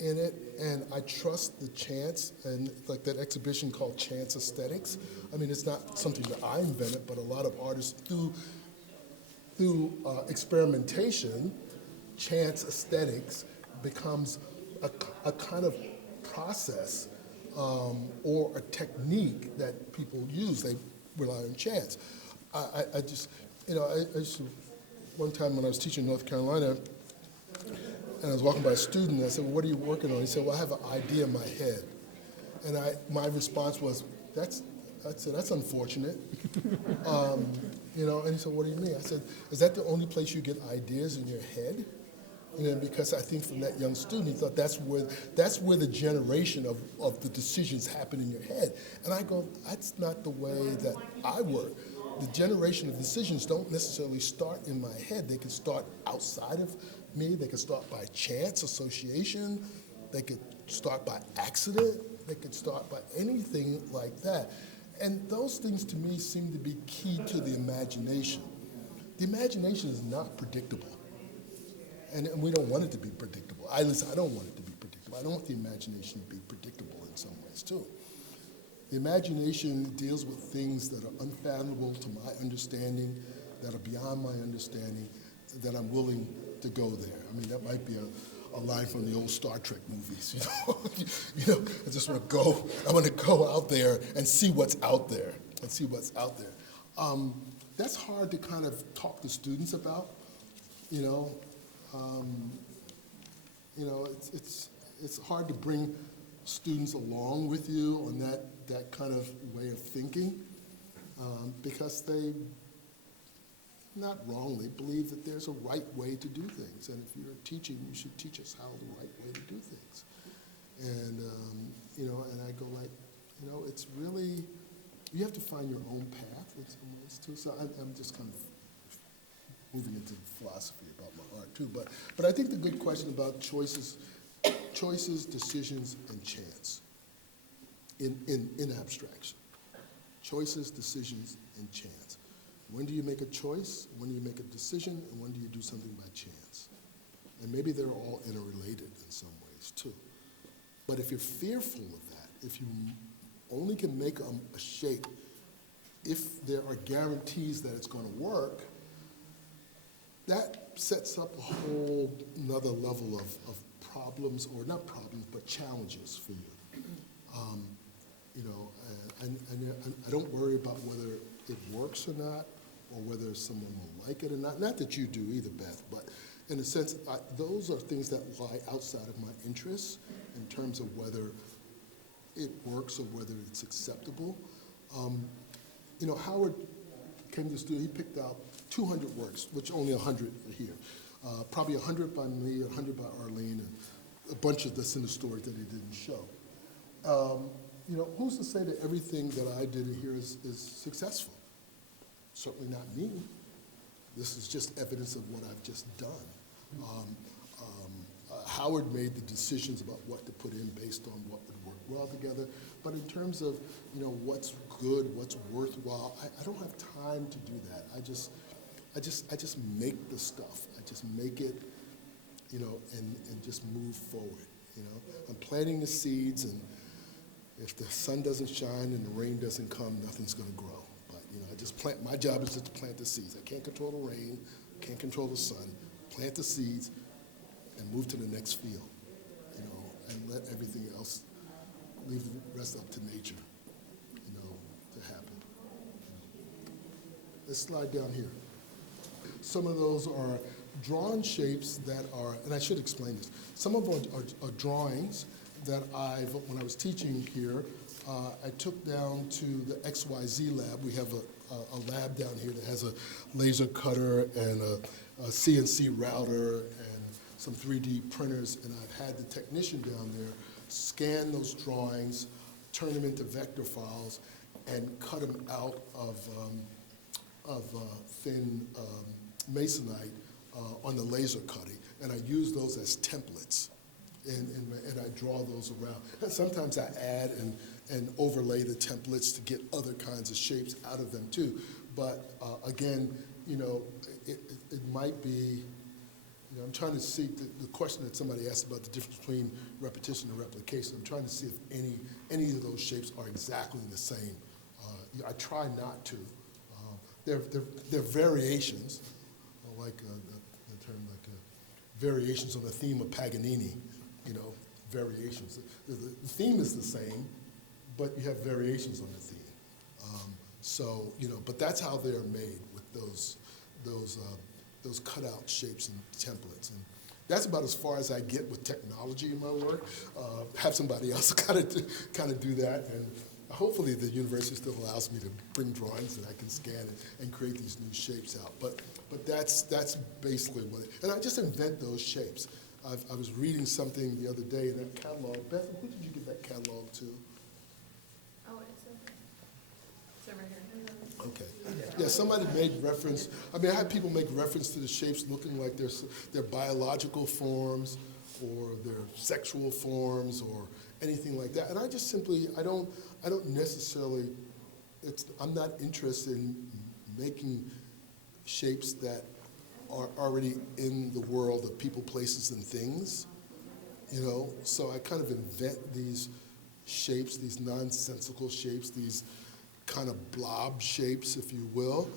in it, and I trust the chance, and like that exhibition called Chance Aesthetics. I mean, it's not something that I invented, but a lot of artists, through experimentation, chance aesthetics becomes a kind of process or a technique that people use. They rely on chance. I just, you know, I used to, one time when I was teaching in North Carolina, and I was walking by a student, and I said, well, what are you working on? He said, well, I have an idea in my head. And my response was, that's unfortunate. You know, and he said, what do you mean? I said, is that the only place you get ideas in your head? And then because I think from that young student, he thought that's where the generation of the decisions happen in your head. And I go, that's not the way that I work. The generation of decisions don't necessarily start in my head. They can start outside of me. They can start by chance, association. They could start by accident. They could start by anything like that. And those things to me seem to be key to the imagination. The imagination is not predictable. And we don't want it to be predictable. At least I don't want it to be predictable. I don't want the imagination to be predictable in some ways too. The imagination deals with things that are unfathomable to my understanding, that are beyond my understanding, that I'm willing to go there. I mean, that might be a line from the old Star Trek movies, you know. You know, I want to go out there and see what's out there, That's hard to kind of talk to students about, you know. You know, it's hard to bring students along with you on that kind of way of thinking because they, not wrongly, believe that there's a right way to do things. And if you're teaching, you should teach us how the right way to do things. And, you know, and I go like, you know, it's really, you have to find your own path in some ways too. So I'm just kind of moving into philosophy about my art too. But I think the good question about choices, decisions, and chance in abstraction. Choices, decisions, and chance. When do you make a choice? When do you make a decision? And when do you do something by chance? And maybe they're all interrelated in some ways too. But if you're fearful of that, if you only can make a shape if there are guarantees that it's going to work, that sets up a whole another level of problems, or not problems, but challenges for you. You know, and I don't worry about whether it works or not, or whether someone will like it or not. Not that you do either, Beth, but in a sense, those are things that lie outside of my interests in terms of whether it works or whether it's acceptable. You know, Howard came to the studio, he picked out 200 works, which only 100 are here. Probably 100 by me, 100 by Arlene, and a bunch of this in the story that he didn't show. You know, who's to say that everything that I did here is successful? Certainly not me. This is just evidence of what I've just done. Howard made the decisions about what to put in based on what would work well together. But in terms of, you know, what's good, what's worthwhile, I don't have time to do that. I just make the stuff. I just make it, you know, and just move forward, you know. I'm planting the seeds, and if the sun doesn't shine and the rain doesn't come, nothing's gonna grow. But, you know, I just plant, my job is just to plant the seeds. I can't control the rain, can't control the sun. Plant the seeds and move to the next field, you know, and let everything else, leave the rest up to nature, you know, to happen. Let's slide down here. Some of those are drawn shapes that are, and I should explain this, some of them are drawings that when I was teaching here, I took down to the XYZ lab. We have a lab down here that has a laser cutter and a CNC router and some 3D printers, and I've had the technician down there scan those drawings, turn them into vector files, and cut them out of thin masonite on the laser cutting, and I use those as templates, and I draw those around. And sometimes I add and overlay the templates to get other kinds of shapes out of them too. But again, you know, it might be, you know, I'm trying to see the question that somebody asked about the difference between repetition and replication. I'm trying to see if any of those shapes are exactly the same. I try not to. They're variations, like the term like variations on the theme of Paganini. You know, variations. The theme is the same, but you have variations on the theme. So, you know, but that's how they're made, with those cutout shapes and templates. And that's about as far as I get with technology in my work. Have somebody else kind of do that, and hopefully the university still allows me to bring drawings that I can scan and create these new shapes out. But that's basically what it, and I just invent those shapes. I was reading something the other day in that catalog. Beth, who did you give that catalog to? Oh, it's over here. Okay. Yeah, somebody made reference. I mean, I had people make reference to the shapes looking like they're biological forms or their sexual forms or anything like that. And I just simply, I don't necessarily, I'm not interested in making shapes that are already in the world of people, places, and things, you know? So I kind of invent these shapes, these nonsensical shapes, these kind of blob shapes, if you will.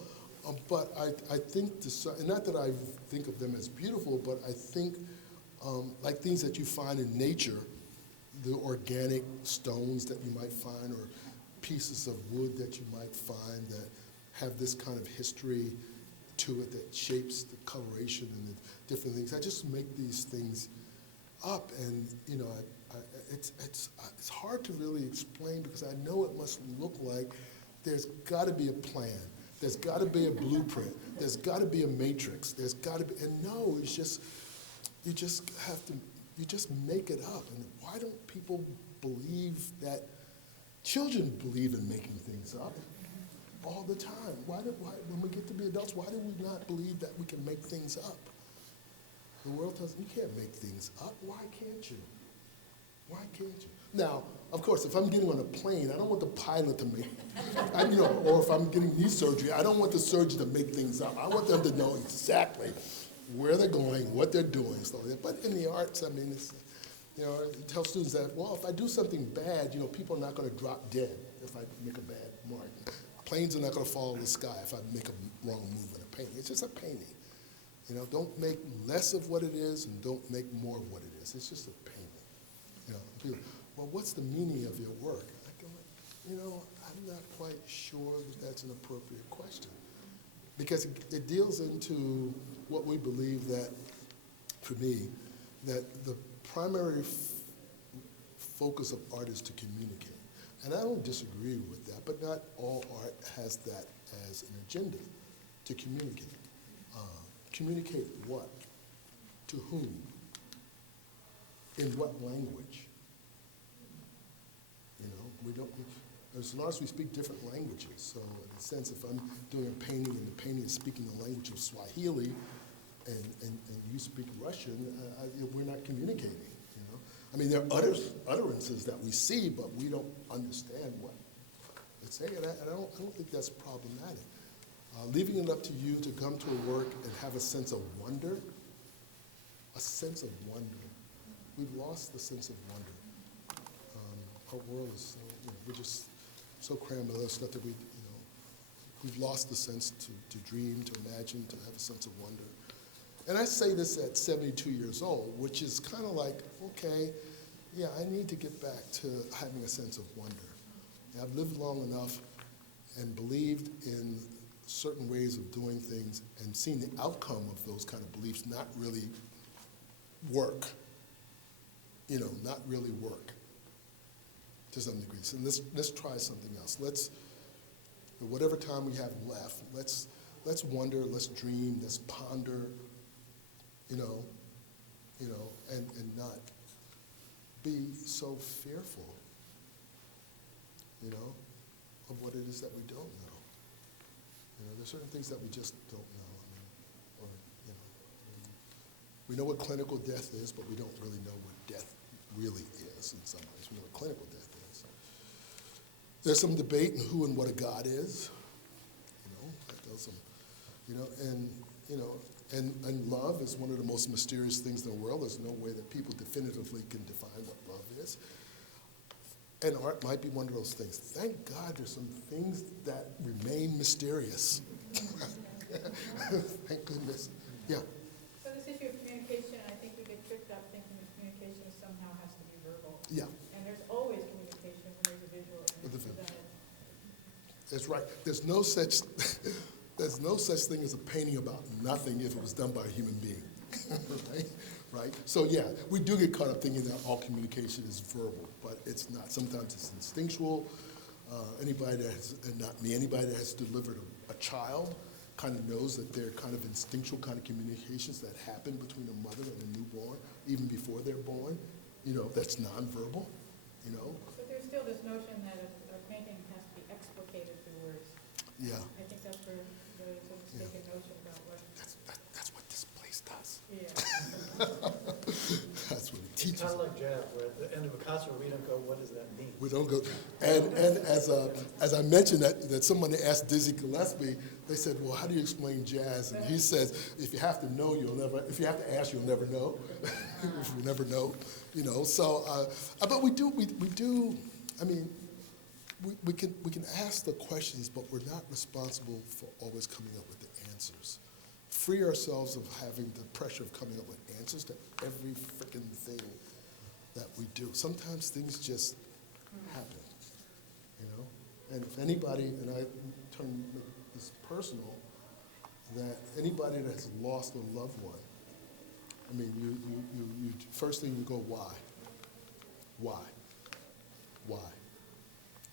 But I think, and not that I think of them as beautiful, but I think like things that you find in nature, the organic stones that you might find, or pieces of wood that you might find that have this kind of history to it that shapes the coloration and the different things. I just make these things up, and you know, it's hard to really explain, because I know it must look like there's got to be a plan, there's got to be a blueprint, there's got to be a matrix, there's got to be, and no, it's just, you just make it up. And why don't people believe that? Children believe in making things up all the time. Why, when we get to be adults, why do we not believe that we can make things up? The world tells us, you can't make things up. Why can't you? Why can't you? Now, of course, if I'm getting on a plane, I don't want the pilot to make, you know, or if I'm getting knee surgery, I don't want the surgeon to make things up. I want them to know exactly where they're going, what they're doing, stuff like that. But in the arts, I mean, it's, you know, I tell students that, well, if I do something bad, you know, people are not going to drop dead if I make a bad mark. Planes are not going to fall in the sky if I make a wrong move in a painting. It's just a painting. You know, don't make less of what it is and don't make more of what it is. It's just a painting. You know, people, well, what's the meaning of your work? I go, you know, I'm not quite sure that that's an appropriate question, because it deals into what we believe that, for me, that the primary focus of art is to communicate. And I don't disagree with that, but not all art has that as an agenda, to communicate. Communicate what? To whom? In what language? You know, we don't, as long as we speak different languages. So in a sense, if I'm doing a painting and the painting is speaking the language of Swahili and you speak Russian, we're not communicating, you know. I mean, there are utterances that we see, but we don't understand what it's saying, and I don't think that's problematic. Leaving it up to you to come to work and have a sense of wonder, We've lost the sense of wonder. Our world is, we're just so crammed with other stuff that we've lost the sense to dream, to imagine, to have a sense of wonder. And I say this at 72 years old, which is kind of like, okay, yeah, I need to get back to having a sense of wonder. I've lived long enough and believed in certain ways of doing things and seen the outcome of those kind of beliefs not really work. Not really work to some degree. So let's try something else. Whatever time we have left, let's wonder, let's dream, let's ponder, and not be so fearful, of what it is that we don't know. There's certain things that we just don't know. We know what clinical death is, but we don't really know what death really is in some ways. We know what clinical death is. There's some debate in who and what a God is. And love is one of the most mysterious things in the world. There's no way that people definitively can define what love is. And art might be one of those things. Thank God there's some things that remain mysterious. Thank goodness. Yeah. So this issue of communication, I think we get tricked up thinking that communication somehow has to be verbal. Yeah. And there's always communication when there's a visual image presented. That's right. There's no such thing as a painting about nothing if it was done by a human being. Right? So yeah, we do get caught up thinking that all communication is verbal, but it's not. Sometimes it's instinctual. Anybody that has delivered a child kind of knows that there are kind of instinctual kind of communications that happen between a mother and a newborn, even before they're born. That's nonverbal. But there's still this notion that a painting has to be explicated through words. Yeah. I think that's where there's a mistaken notion about what. That's what this place does. Yeah. That's what it teaches. It's kind of like jazz, where at the end of a concert, we don't go, what does that mean? We don't go, and as I mentioned that someone asked Dizzy Gillespie, they said, well, how do you explain jazz? And he says, if you have to know, if you have to ask, you'll never know. If you never know, So, but we do. I mean, we can ask the questions, but we're not responsible for always coming up with the answers. Free ourselves of having the pressure of coming up with answers to every freaking thing that we do. Sometimes things just happen, And if anybody, and I turn this personal, that anybody that has lost a loved one, I mean, you first thing you go, why?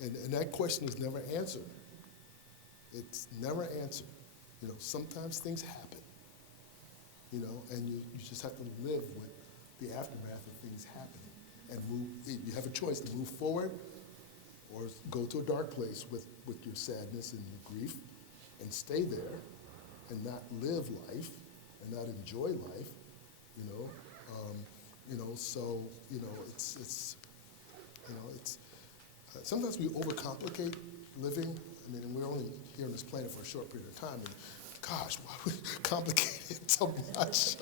And that question is never answered. It's never answered. Sometimes things happen, and you just have to live with the aftermath of things happening. And you have a choice to move forward or go to a dark place with your sadness and your grief and stay there and not live life and not enjoy life, so, it's sometimes we overcomplicate living. I mean, and we're only here on this planet for a short period of time, and gosh, why would we complicate it so much?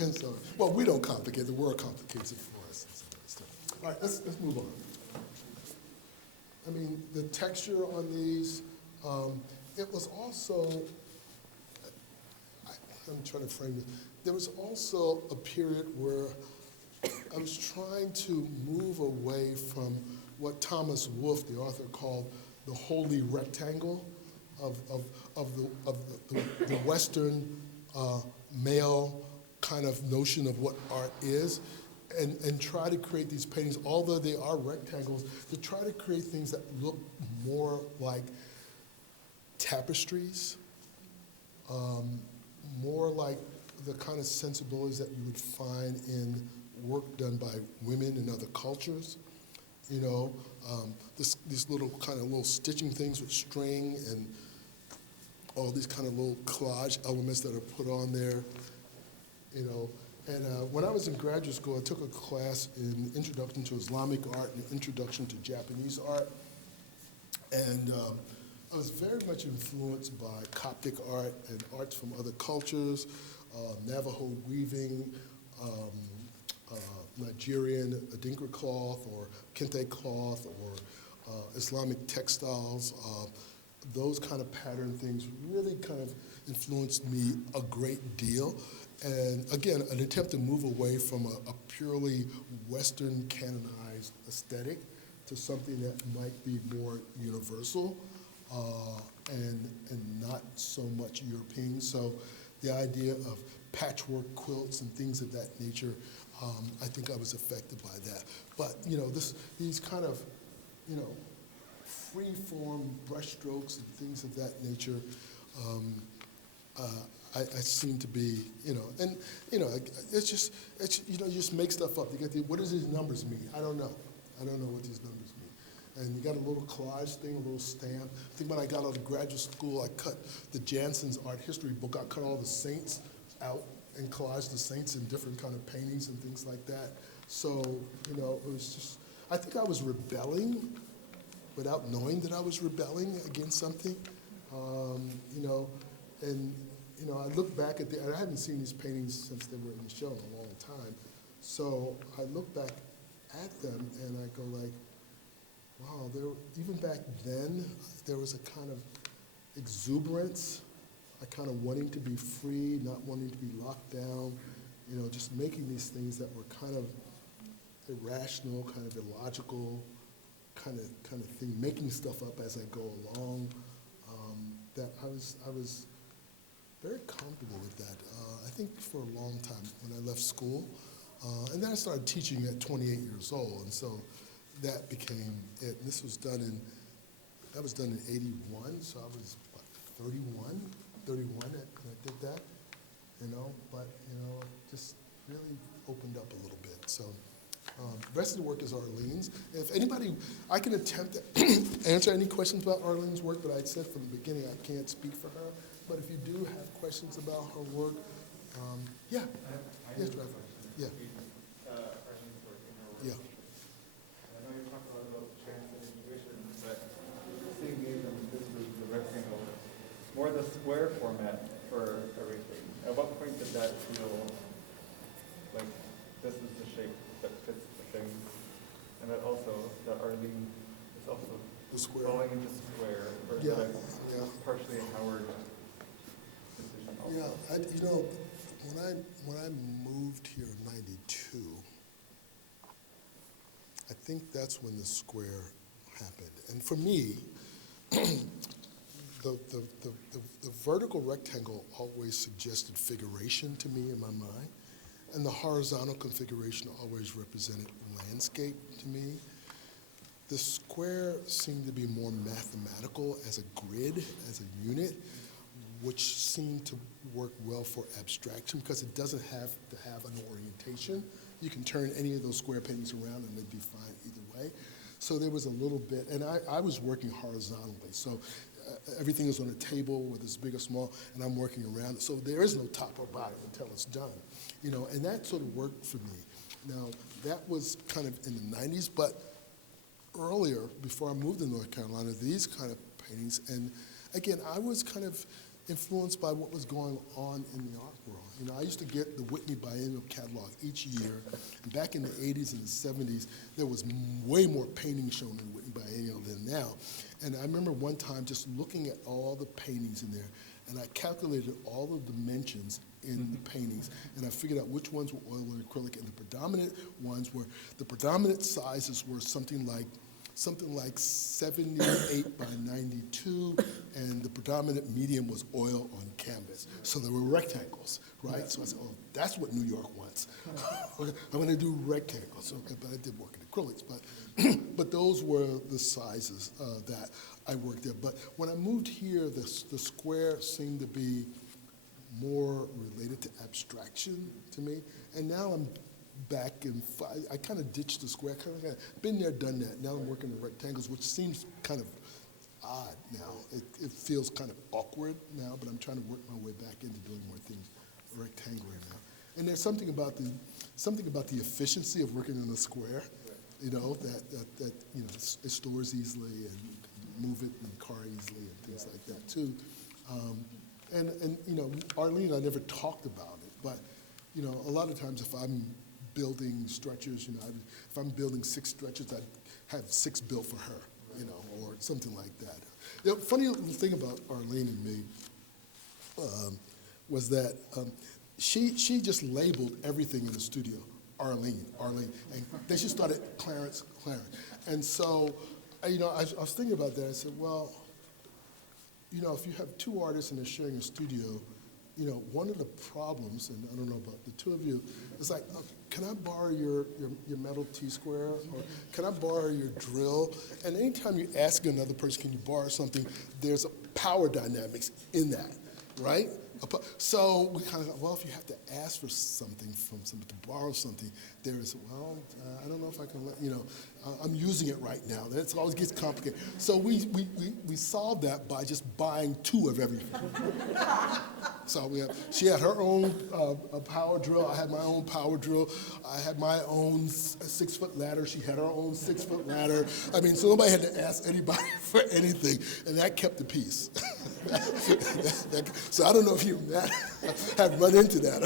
And so, well, we don't complicate it, the world complicates it for us. All right, let's move on. I mean, the texture on these, it was also, I'm trying to frame it, there was also a period where I was trying to move away from what Thomas Wolfe, the author, called the holy rectangle of the Western male kind of notion of what art is, and try to create these paintings, although they are rectangles, to try to create things that look more like tapestries, more like the kind of sensibilities that you would find in work done by women in other cultures. These little stitching things with string and all these kind of little collage elements that are put on there, And when I was in graduate school, I took a class in Introduction to Islamic Art and Introduction to Japanese Art. And I was very much influenced by Coptic art and arts from other cultures, Navajo weaving, Nigerian Adinkra cloth or Kente cloth or Islamic textiles. Those kind of pattern things really kind of influenced me a great deal. And again, an attempt to move away from a purely Western canonized aesthetic to something that might be more universal and not so much European. So the idea of patchwork quilts and things of that nature, I think I was affected by that. But you know, these kind of, you know, free-form brushstrokes and things of that nature, I seem to be, you know, and you know, it's you know, you just make stuff up. You get what does these numbers mean? I don't know. I don't know what these numbers mean. And you got a little collage thing, a little stamp. I think when I got out of graduate school, I cut the Jansen's art history book. I cut all the saints out and collaged the saints in different kind of paintings and things like that. So, you know, it was just, I think I was rebelling without knowing that I was rebelling against something, you know, and, you know, I look back at I haven't seen these paintings since they were in the show in a long time. So I look back at them and I go like, wow, even back then, there was a kind of exuberance, a kind of wanting to be free, not wanting to be locked down, you know, just making these things that were kind of irrational, kind of illogical, kind of thing, making stuff up as I go along. That I was very comfortable with that. I think for a long time when I left school, and then I started teaching at 28 years old, and so that became it. And this was done in '81, so I was what, 31 when I did that, you know. But you know, just really opened up a little bit. So. The rest of the work is Arlene's. If anybody, I can attempt to answer any questions about Arlene's work, but I said from the beginning I can't speak for her. But if you do have questions about her work, yeah. Yes, Trevor. Yeah. Arlene's work in her work. Yeah. I know you're talking a lot about chance and intuition, but seeing these, and this was the rectangle, more the square format for everything. At what point did that feel like this is the shape that fits the thing, and that also, that Arlene is also The square. falling into square, versus Yeah. partially a Howard decision also. Yeah, you know, when I moved here in '92, I think that's when the square happened. And for me, the vertical rectangle always suggested figuration to me in my mind. And the horizontal configuration always represented landscape to me. The square seemed to be more mathematical as a grid, as a unit, which seemed to work well for abstraction because it doesn't have to have an orientation. You can turn any of those square paintings around and they'd be fine either way. So there was a little bit, and I was working horizontally. So everything is on a table, whether it's big or small, and I'm working around it. So there is no top or bottom until it's done. You know, and that sort of worked for me. Now, that was kind of in the 90s, but earlier, before I moved to North Carolina, these kind of paintings, and again, I was kind of influenced by what was going on in the art world. You know, I used to get the Whitney Biennial catalog each year. And back in the 80s and the 70s, there was way more paintings shown in Whitney Biennial than now. And I remember one time just looking at all the paintings in there, and I calculated all the dimensions in the paintings, and I figured out which ones were oil and acrylic, and the predominant sizes were something like 78 by 92, and the predominant medium was oil on canvas. So there were rectangles, right? So I said, oh, that's what New York wants. Okay, I'm gonna do rectangles, okay, but I did work in acrylics, but those were the sizes that I worked there. But when I moved here, the square seemed to be more related to abstraction to me, and now I'm back in, I kind of ditched the square, kind of been there, done that. Now I'm working in rectangles, which seems kind of odd now. It feels kind of awkward now, but I'm trying to work my way back into doing more things rectangular now. And there's something about the efficiency of working in a square, you know, that you know, it stores easily and you can move it in the car easily and things like that too. And you know, Arlene and I never talked about it, but you know, a lot of times if I'm building stretchers, you know, if I'm building 6 stretchers, I have 6 built for her, you know, or something like that. The funny little thing about Arlene and me was that she just labeled everything in the studio Arlene, and then she started Clarence. And so, you know, I was thinking about that. I said, well, you know, if you have 2 artists and they're sharing a studio, you know, one of the problems, and I don't know about the 2 of you, is like, can I borrow your metal T-square? Or can I borrow your drill? And anytime you ask another person, can you borrow something, there's a power dynamics in that, right? So we kind of thought, well, if you have to ask for something from somebody to borrow something, there is, well, I don't know if I can let, you know, I'm using it right now. That always gets complicated. So we solved that by just buying 2 of everything. So she had her own power drill. I had my own power drill. I had my own 6-foot ladder. She had her own 6-foot ladder. I mean, so nobody had to ask anybody for anything, and that kept the peace. So I don't know if you have run into that.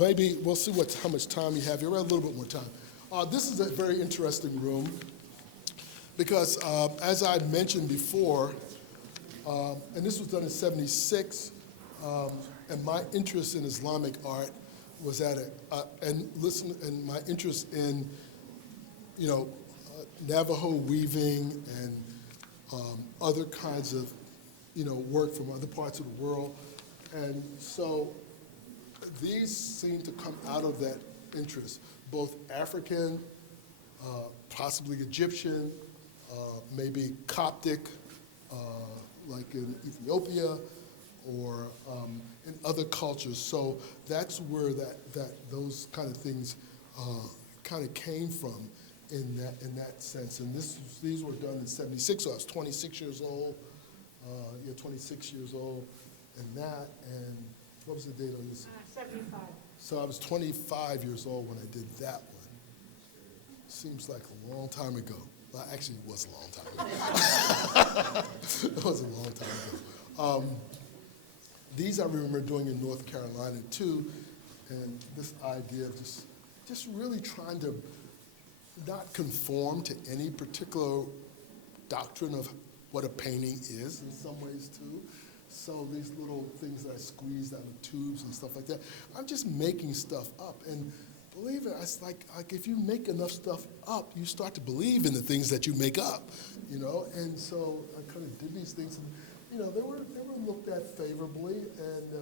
Maybe we'll see how much time you have here. We have a little bit more time. This is a very interesting room because, as I mentioned before, and this was done in '76, and my interest in Islamic art was and my interest in, you know, Navajo weaving and other kinds of, you know, work from other parts of the world. And so these seem to come out of that interest, both African, possibly Egyptian, maybe Coptic, like in Ethiopia, or in other cultures. So that's where those kind of things kind of came from in that sense. And these were done in '76, so I was 26 years old. You're 26 years old, and that, and what was the date on this? 75. So I was 25 years old when I did that one. Seems like a long time ago. Well, actually, it was a long time ago. It was a long time ago. These I remember doing in North Carolina too, and this idea of just really trying to not conform to any particular doctrine of what a painting is in some ways too. So these little things that I squeezed out of tubes and stuff like that, I'm just making stuff up. And believe it, it's like if you make enough stuff up, you start to believe in the things that you make up, you know? And so I kind of did these things, and you know, they were looked at favorably, and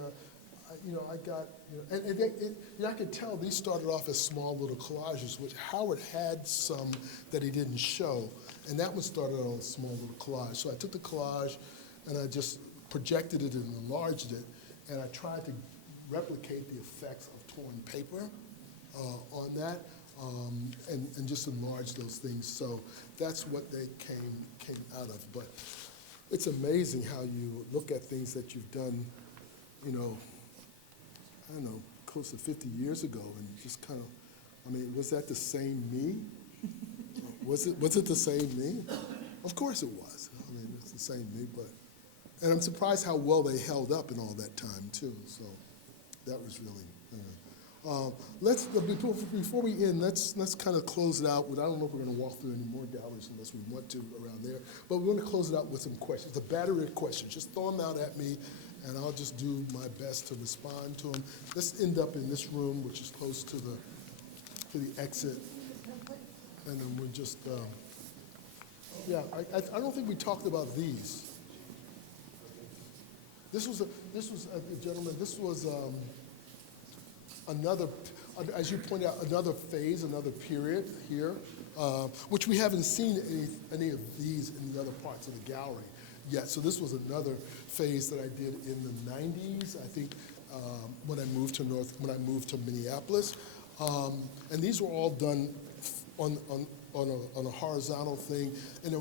you know, I got, you know, and I could tell these started off as small little collages, which Howard had some that he didn't show, and that one started on a small little collage. So I took the collage, and I just projected it and enlarged it, and I tried to replicate the effects of torn paper on that, and just enlarge those things. So that's what they came out of. But it's amazing how you look at things that you've done, you know, I don't know, close to 50 years ago, and just kind of, I mean, was that the same me? Was it the same me? Of course it was. I mean, it's the same me, but, and I'm surprised how well they held up in all that time too. So that was really. Before we end, let's kind of close it out with, I don't know if we're going to walk through any more galleries unless we want to around there, but we're going to close it out with some questions, a battery of questions. Just throw them out at me, and I'll just do my best to respond to them. Let's end up in this room, which is close to the exit, and then we'll just, yeah, I don't think we talked about these. This was a gentleman, this was, another, as you point out, another phase, another period here, which we haven't seen any of these in the other parts of the gallery yet. So this was another phase that I did in the '90s, I think, when I moved to Minneapolis, and these were all done on a horizontal thing, and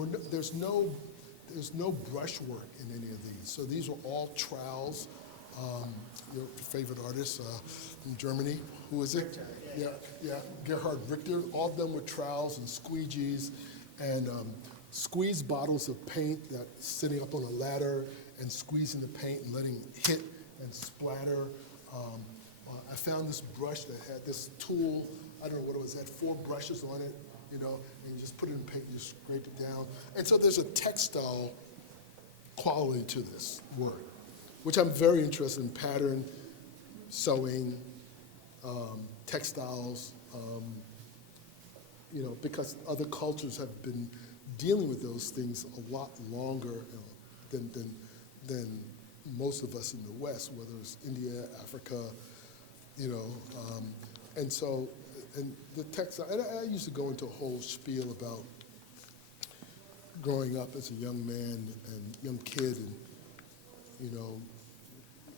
there's no brushwork in any of these. So these are all trowels. Your favorite artist from Germany, who is it? Richter, Yeah, Gerhard Richter. All of them were trowels and squeegees and squeeze bottles of paint that sitting up on a ladder and squeezing the paint and letting it hit and splatter. I found this brush that had this tool, I don't know what it was, it had 4 brushes on it, you know, and you just put it in paint, you just scrape it down. And so there's a textile quality to this work, which I'm very interested in: pattern, sewing, textiles, you know, because other cultures have been dealing with those things a lot longer, you know, than most of us in the West, whether it's India, Africa, you know, and so, and the textile, and I used to go into a whole spiel about growing up as a young man and young kid, and, you know,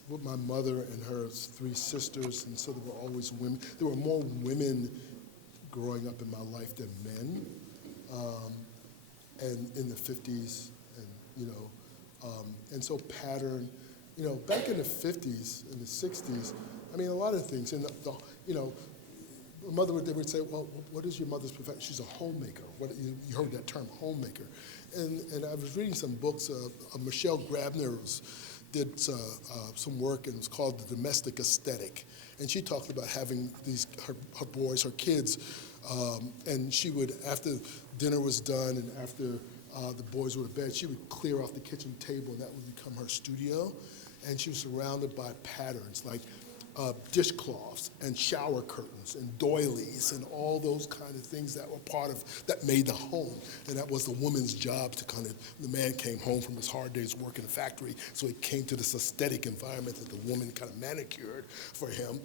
with my mother and her 3 sisters, and so there were always women. There were more women growing up in my life than men, and in the 50s, and, you know, and so pattern, you know, back in the 50s, in the 60s, I mean, a lot of things, and you know, my mother they would say, well, what is your mother's profession? She's a homemaker. You heard that term, homemaker. And I was reading some books, Michelle Grabner did some work, and it was called The Domestic Aesthetic. And she talked about having her boys, her kids, and she would, after dinner was done and after the boys were to bed, she would clear off the kitchen table, and that would become her studio. And she was surrounded by patterns like dishcloths and shower curtains and doilies and all those kind of things that were that made the home. And that was the woman's job to kind of, the man came home from his hard day's work in the factory, so he came to this aesthetic environment that the woman kind of manicured for him.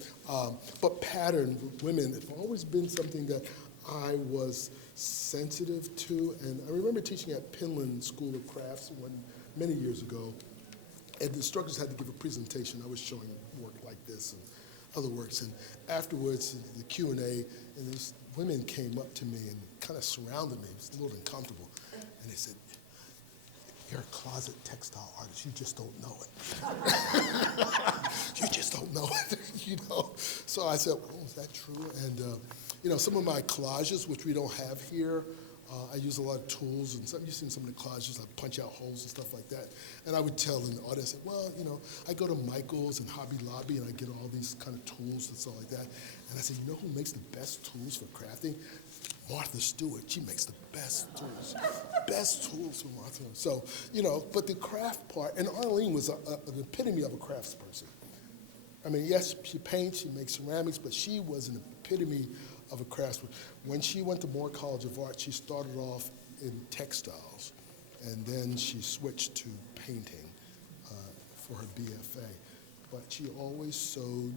But pattern, women, have always been something that I was sensitive to. And I remember teaching at Penland School of Crafts many years ago, and the instructors had to give a presentation. I was showing work like this and other works, and afterwards, the Q&A, and these women came up to me and kind of surrounded me. It was a little uncomfortable, and they said, "You're a closet textile artist, you just don't know it." You just don't know it, you know? So I said, well, is that true? And you know, some of my collages, which we don't have here, I use a lot of tools, and you've seen some of the collages, I punch out holes and stuff like that. And I would tell in the audience, well, you know, I go to Michael's and Hobby Lobby, and I get all these kind of tools and stuff like that. And I said, you know who makes the best tools for crafting? Martha Stewart. She makes the best tools. Best tools for Martha. So, you know, but the craft part, and Arlene was an epitome of a craftsperson. I mean, yes, she paints, she makes ceramics, but she was an epitome of a craftsman. When she went to Moore College of Art, she started off in textiles, and then she switched to painting for her BFA. But she always sewed,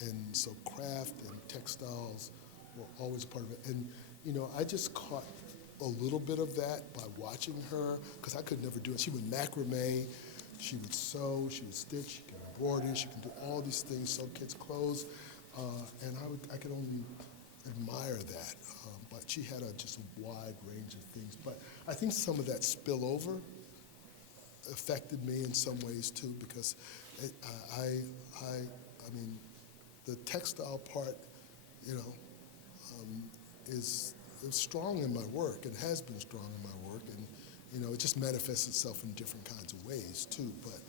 and so craft and textiles were always part of it. And, you know, I just caught a little bit of that by watching her, because I could never do it. She would macrame, she would sew, she would stitch, she could embroider, she could do all these things, sew kids' clothes. And I could only admire that, but she had just a wide range of things. But I think some of that spillover affected me in some ways too, because I mean, the textile part, you know, is strong in my work and has been strong in my work, and you know, it just manifests itself in different kinds of ways too. But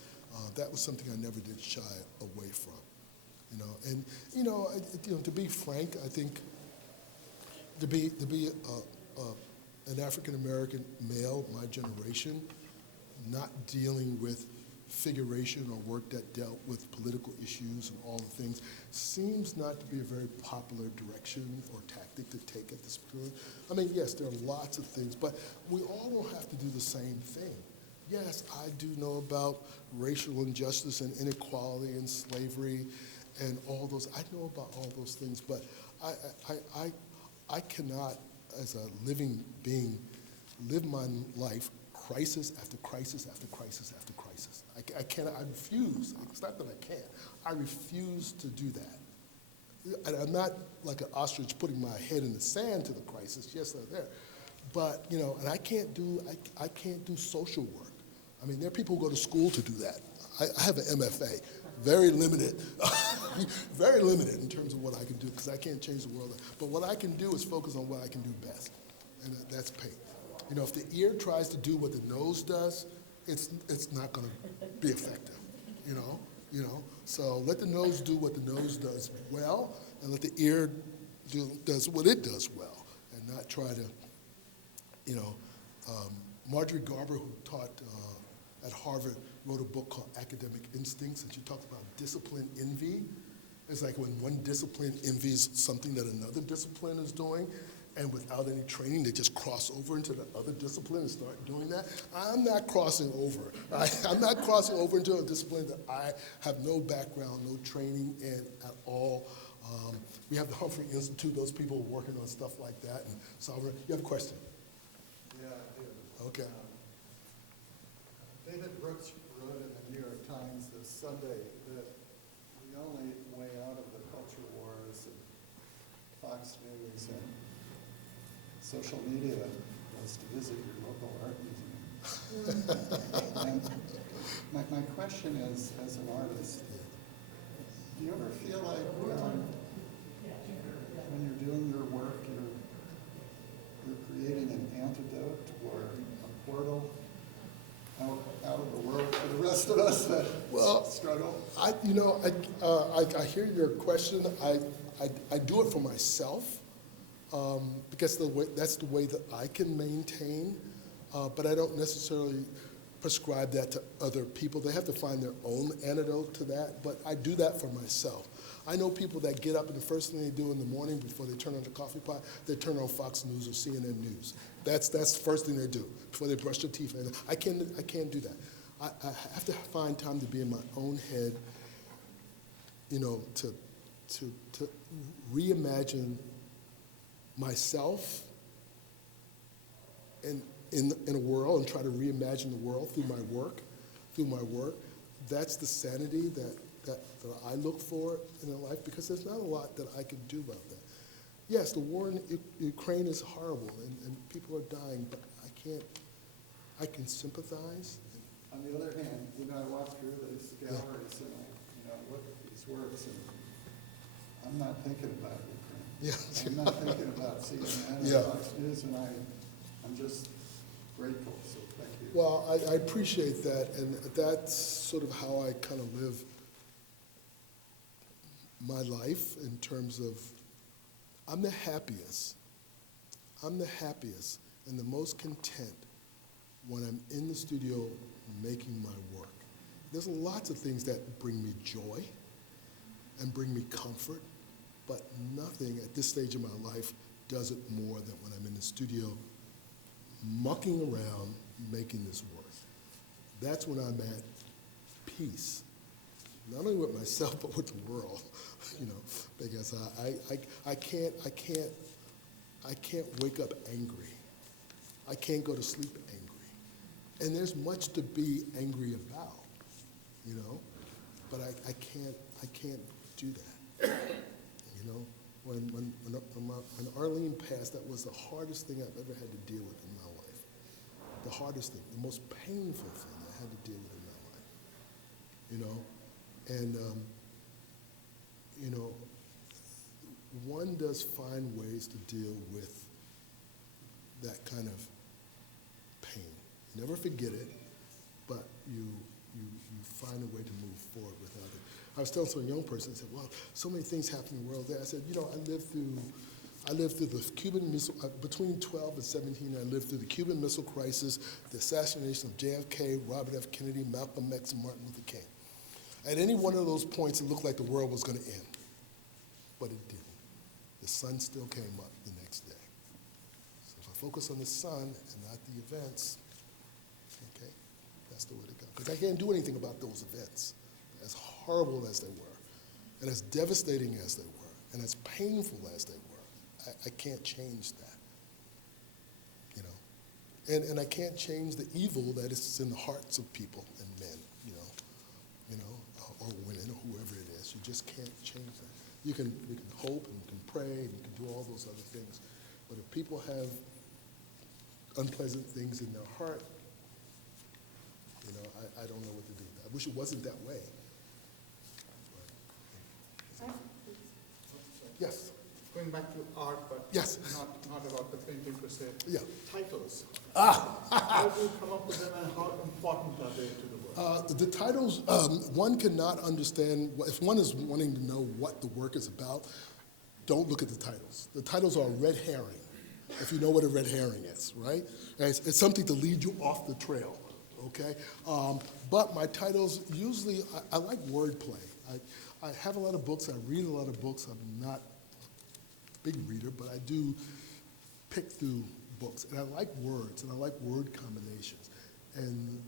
that was something I never did shy away from. You know, and you know, to be frank, I think to be an African American male, my generation, not dealing with figuration or work that dealt with political issues and all the things, seems not to be a very popular direction or tactic to take at this point. I mean, yes, there are lots of things, but we all don't have to do the same thing. Yes, I do know about racial injustice and inequality and slavery and all those. I know about all those things, but I cannot, as a living being, live my life crisis after crisis after crisis after crisis. I cannot, I refuse. It's not that I can't. I refuse to do that. I'm not like an ostrich putting my head in the sand to the crisis. Yes, they're there. But, you know, and I can't do social work. I mean, there are people who go to school to do that. I have an MFA, very limited, very limited in terms of what I can do, because I can't change the world. But what I can do is focus on what I can do best, and that's paint. You know, if the ear tries to do what the nose does, it's not going to be effective, you know? So let the nose do what the nose does well, and let the ear does what it does well, and not try to, you know, Marjorie Garber, who taught at Harvard, wrote a book called Academic Instincts, and she talks about discipline envy. It's like when one discipline envies something that another discipline is doing, and without any training, they just cross over into the other discipline and start doing that. I'm not crossing over. I'm not crossing over into a discipline that I have no background, no training in at all. We have the Humphrey Institute, those people working on stuff like that. And so, you have a question? Yeah, I do. Okay. David Brooks wrote in the New York Times this Sunday that the only way out of the culture wars and Fox News and social media was to visit your local art museum. And my question is, as an artist, do you ever feel like when you're doing your work, you're creating an antidote or a portal out of the world for the rest of us that struggle? I hear your question. I do it for myself because that's the way that I can maintain, but I don't necessarily prescribe that to other people. They have to find their own antidote to that, but I do that for myself. I know people that get up and the first thing they do in the morning before they turn on the coffee pot, they turn on Fox News or CNN News. That's the first thing they do before they brush their teeth. And I can't do that. I have to find time to be in my own head, you know, to reimagine myself in a world and try to reimagine the world through my work. That's the sanity that I look for in life, because there's not a lot that I can do about that. Yes, the war in Ukraine is horrible and people are dying, but I can sympathize. On the other hand, I walk through these galleries and I look at these works and I'm not thinking about Ukraine. Yeah. I'm not thinking about CNN or Fox News, and I'm just grateful, so thank you. Well, I appreciate that, and that's sort of how I kind of live my life in terms of I'm the happiest and the most content when I'm in the studio making my work. There's lots of things that bring me joy and bring me comfort, but nothing at this stage of my life does it more than when I'm in the studio mucking around making this work. That's when I'm at peace, not only with myself but with the world, because I can't wake up angry. I can't go to sleep angry. And there's much to be angry about, but I can't do that. When Arlene passed, that was the hardest thing I've ever had to deal with in my life. The hardest thing, the most painful thing I had to deal with in my life. One does find ways to deal with that kind of pain. Never forget it, but you find a way to move forward without it. I was telling some young person, I said, well, so many things happen in the world there. I said, I lived through the Cuban Missile, between 12 and 17, I lived through the Cuban Missile Crisis, the assassination of JFK, Robert F. Kennedy, Malcolm X, and Martin Luther King. At any one of those points, it looked like the world was going to end, but it didn't. The sun still came up the next day. So if I focus on the sun and not the events, okay, that's the way to go. Because I can't do anything about those events, as horrible as they were, and as devastating as they were, and as painful as they were. I can't change that, And I can't change the evil that is in the hearts of people and men, or women, or whoever it is. You just can't change that. You can hope and you can pray and you can do all those other things. But if people have unpleasant things in their heart, you know, I don't know what to do. I wish it wasn't that way. Yes. Going back to art, but Yes. not about the painting per se. Yeah. Titles. How do you come up with them and how important are they to the work? The titles, one cannot understand, if one is wanting to know what the work is about, don't look at the titles. The titles are a red herring, if you know what a red herring is, right? And it's something to lead you off the trail, okay? But my titles, usually, I like wordplay. I have a lot of books, I read a lot of books. I'm not a big reader, but I do pick through books. And I like words, and I like word combinations. And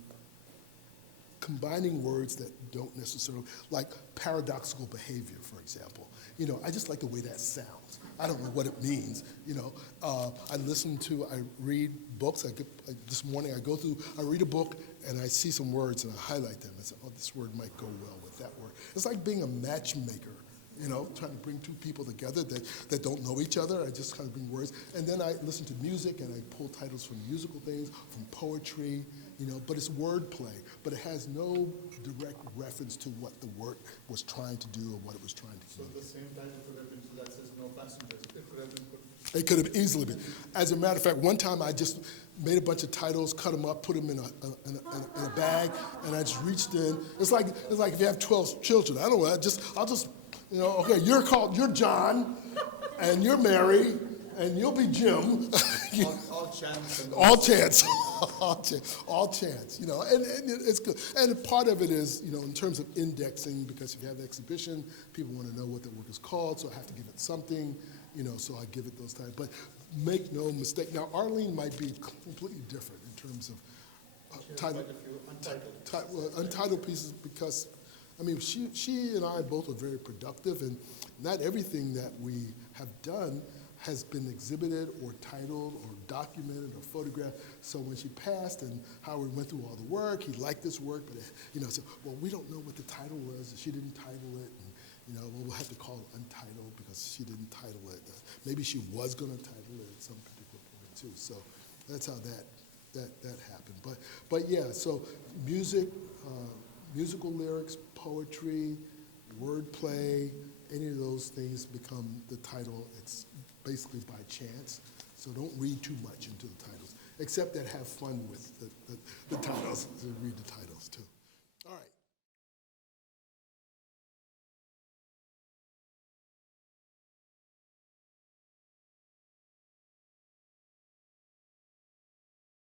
combining words that don't necessarily, like paradoxical behavior, for example. You know, I just like the way that sounds. I don't know what it means, you know. I read books. This morning I read a book and I see some words and I highlight them. I say, oh, this word might go well with that word. It's like being a matchmaker, you know, trying to bring two people together that don't know each other. I just kind of bring words. And then I listen to music and I pull titles from musical things, from poetry, you know, but it's wordplay. But it has no direct reference to what the work was trying to do or what it was trying to do. So the same title could have been, so that says no passengers. It could have been put. It could have easily been. As a matter of fact, one time I just made a bunch of titles, cut them up, put them in a bag, and I just reached in. It's like if you have 12 children. I don't know. I'll just, you know, okay, you're John, and you're Mary, and you'll be Jim. All chance. All chance, you know, and it's good. And part of it is, you know, in terms of indexing, because if you have an exhibition, people want to know what the work is called, so I have to give it something, you know, so I give it those titles. But make no mistake. Now, Arlene might be completely different in terms of untitled pieces, because, I mean, she and I both are very productive, and not everything that we have done has been exhibited or titled or documented or photographed. So when she passed and Howard went through all the work, he liked this work, but you know, so, well, we don't know what the title was. She didn't title it, and you know, well, we'll have to call it untitled because she didn't title it. Maybe she was going to title it at some particular point too. So that's how that happened. But yeah, so music, musical lyrics, poetry, wordplay, any of those things become the title. It's basically by chance, so don't read too much into the titles, except that have fun with the titles, read the titles too.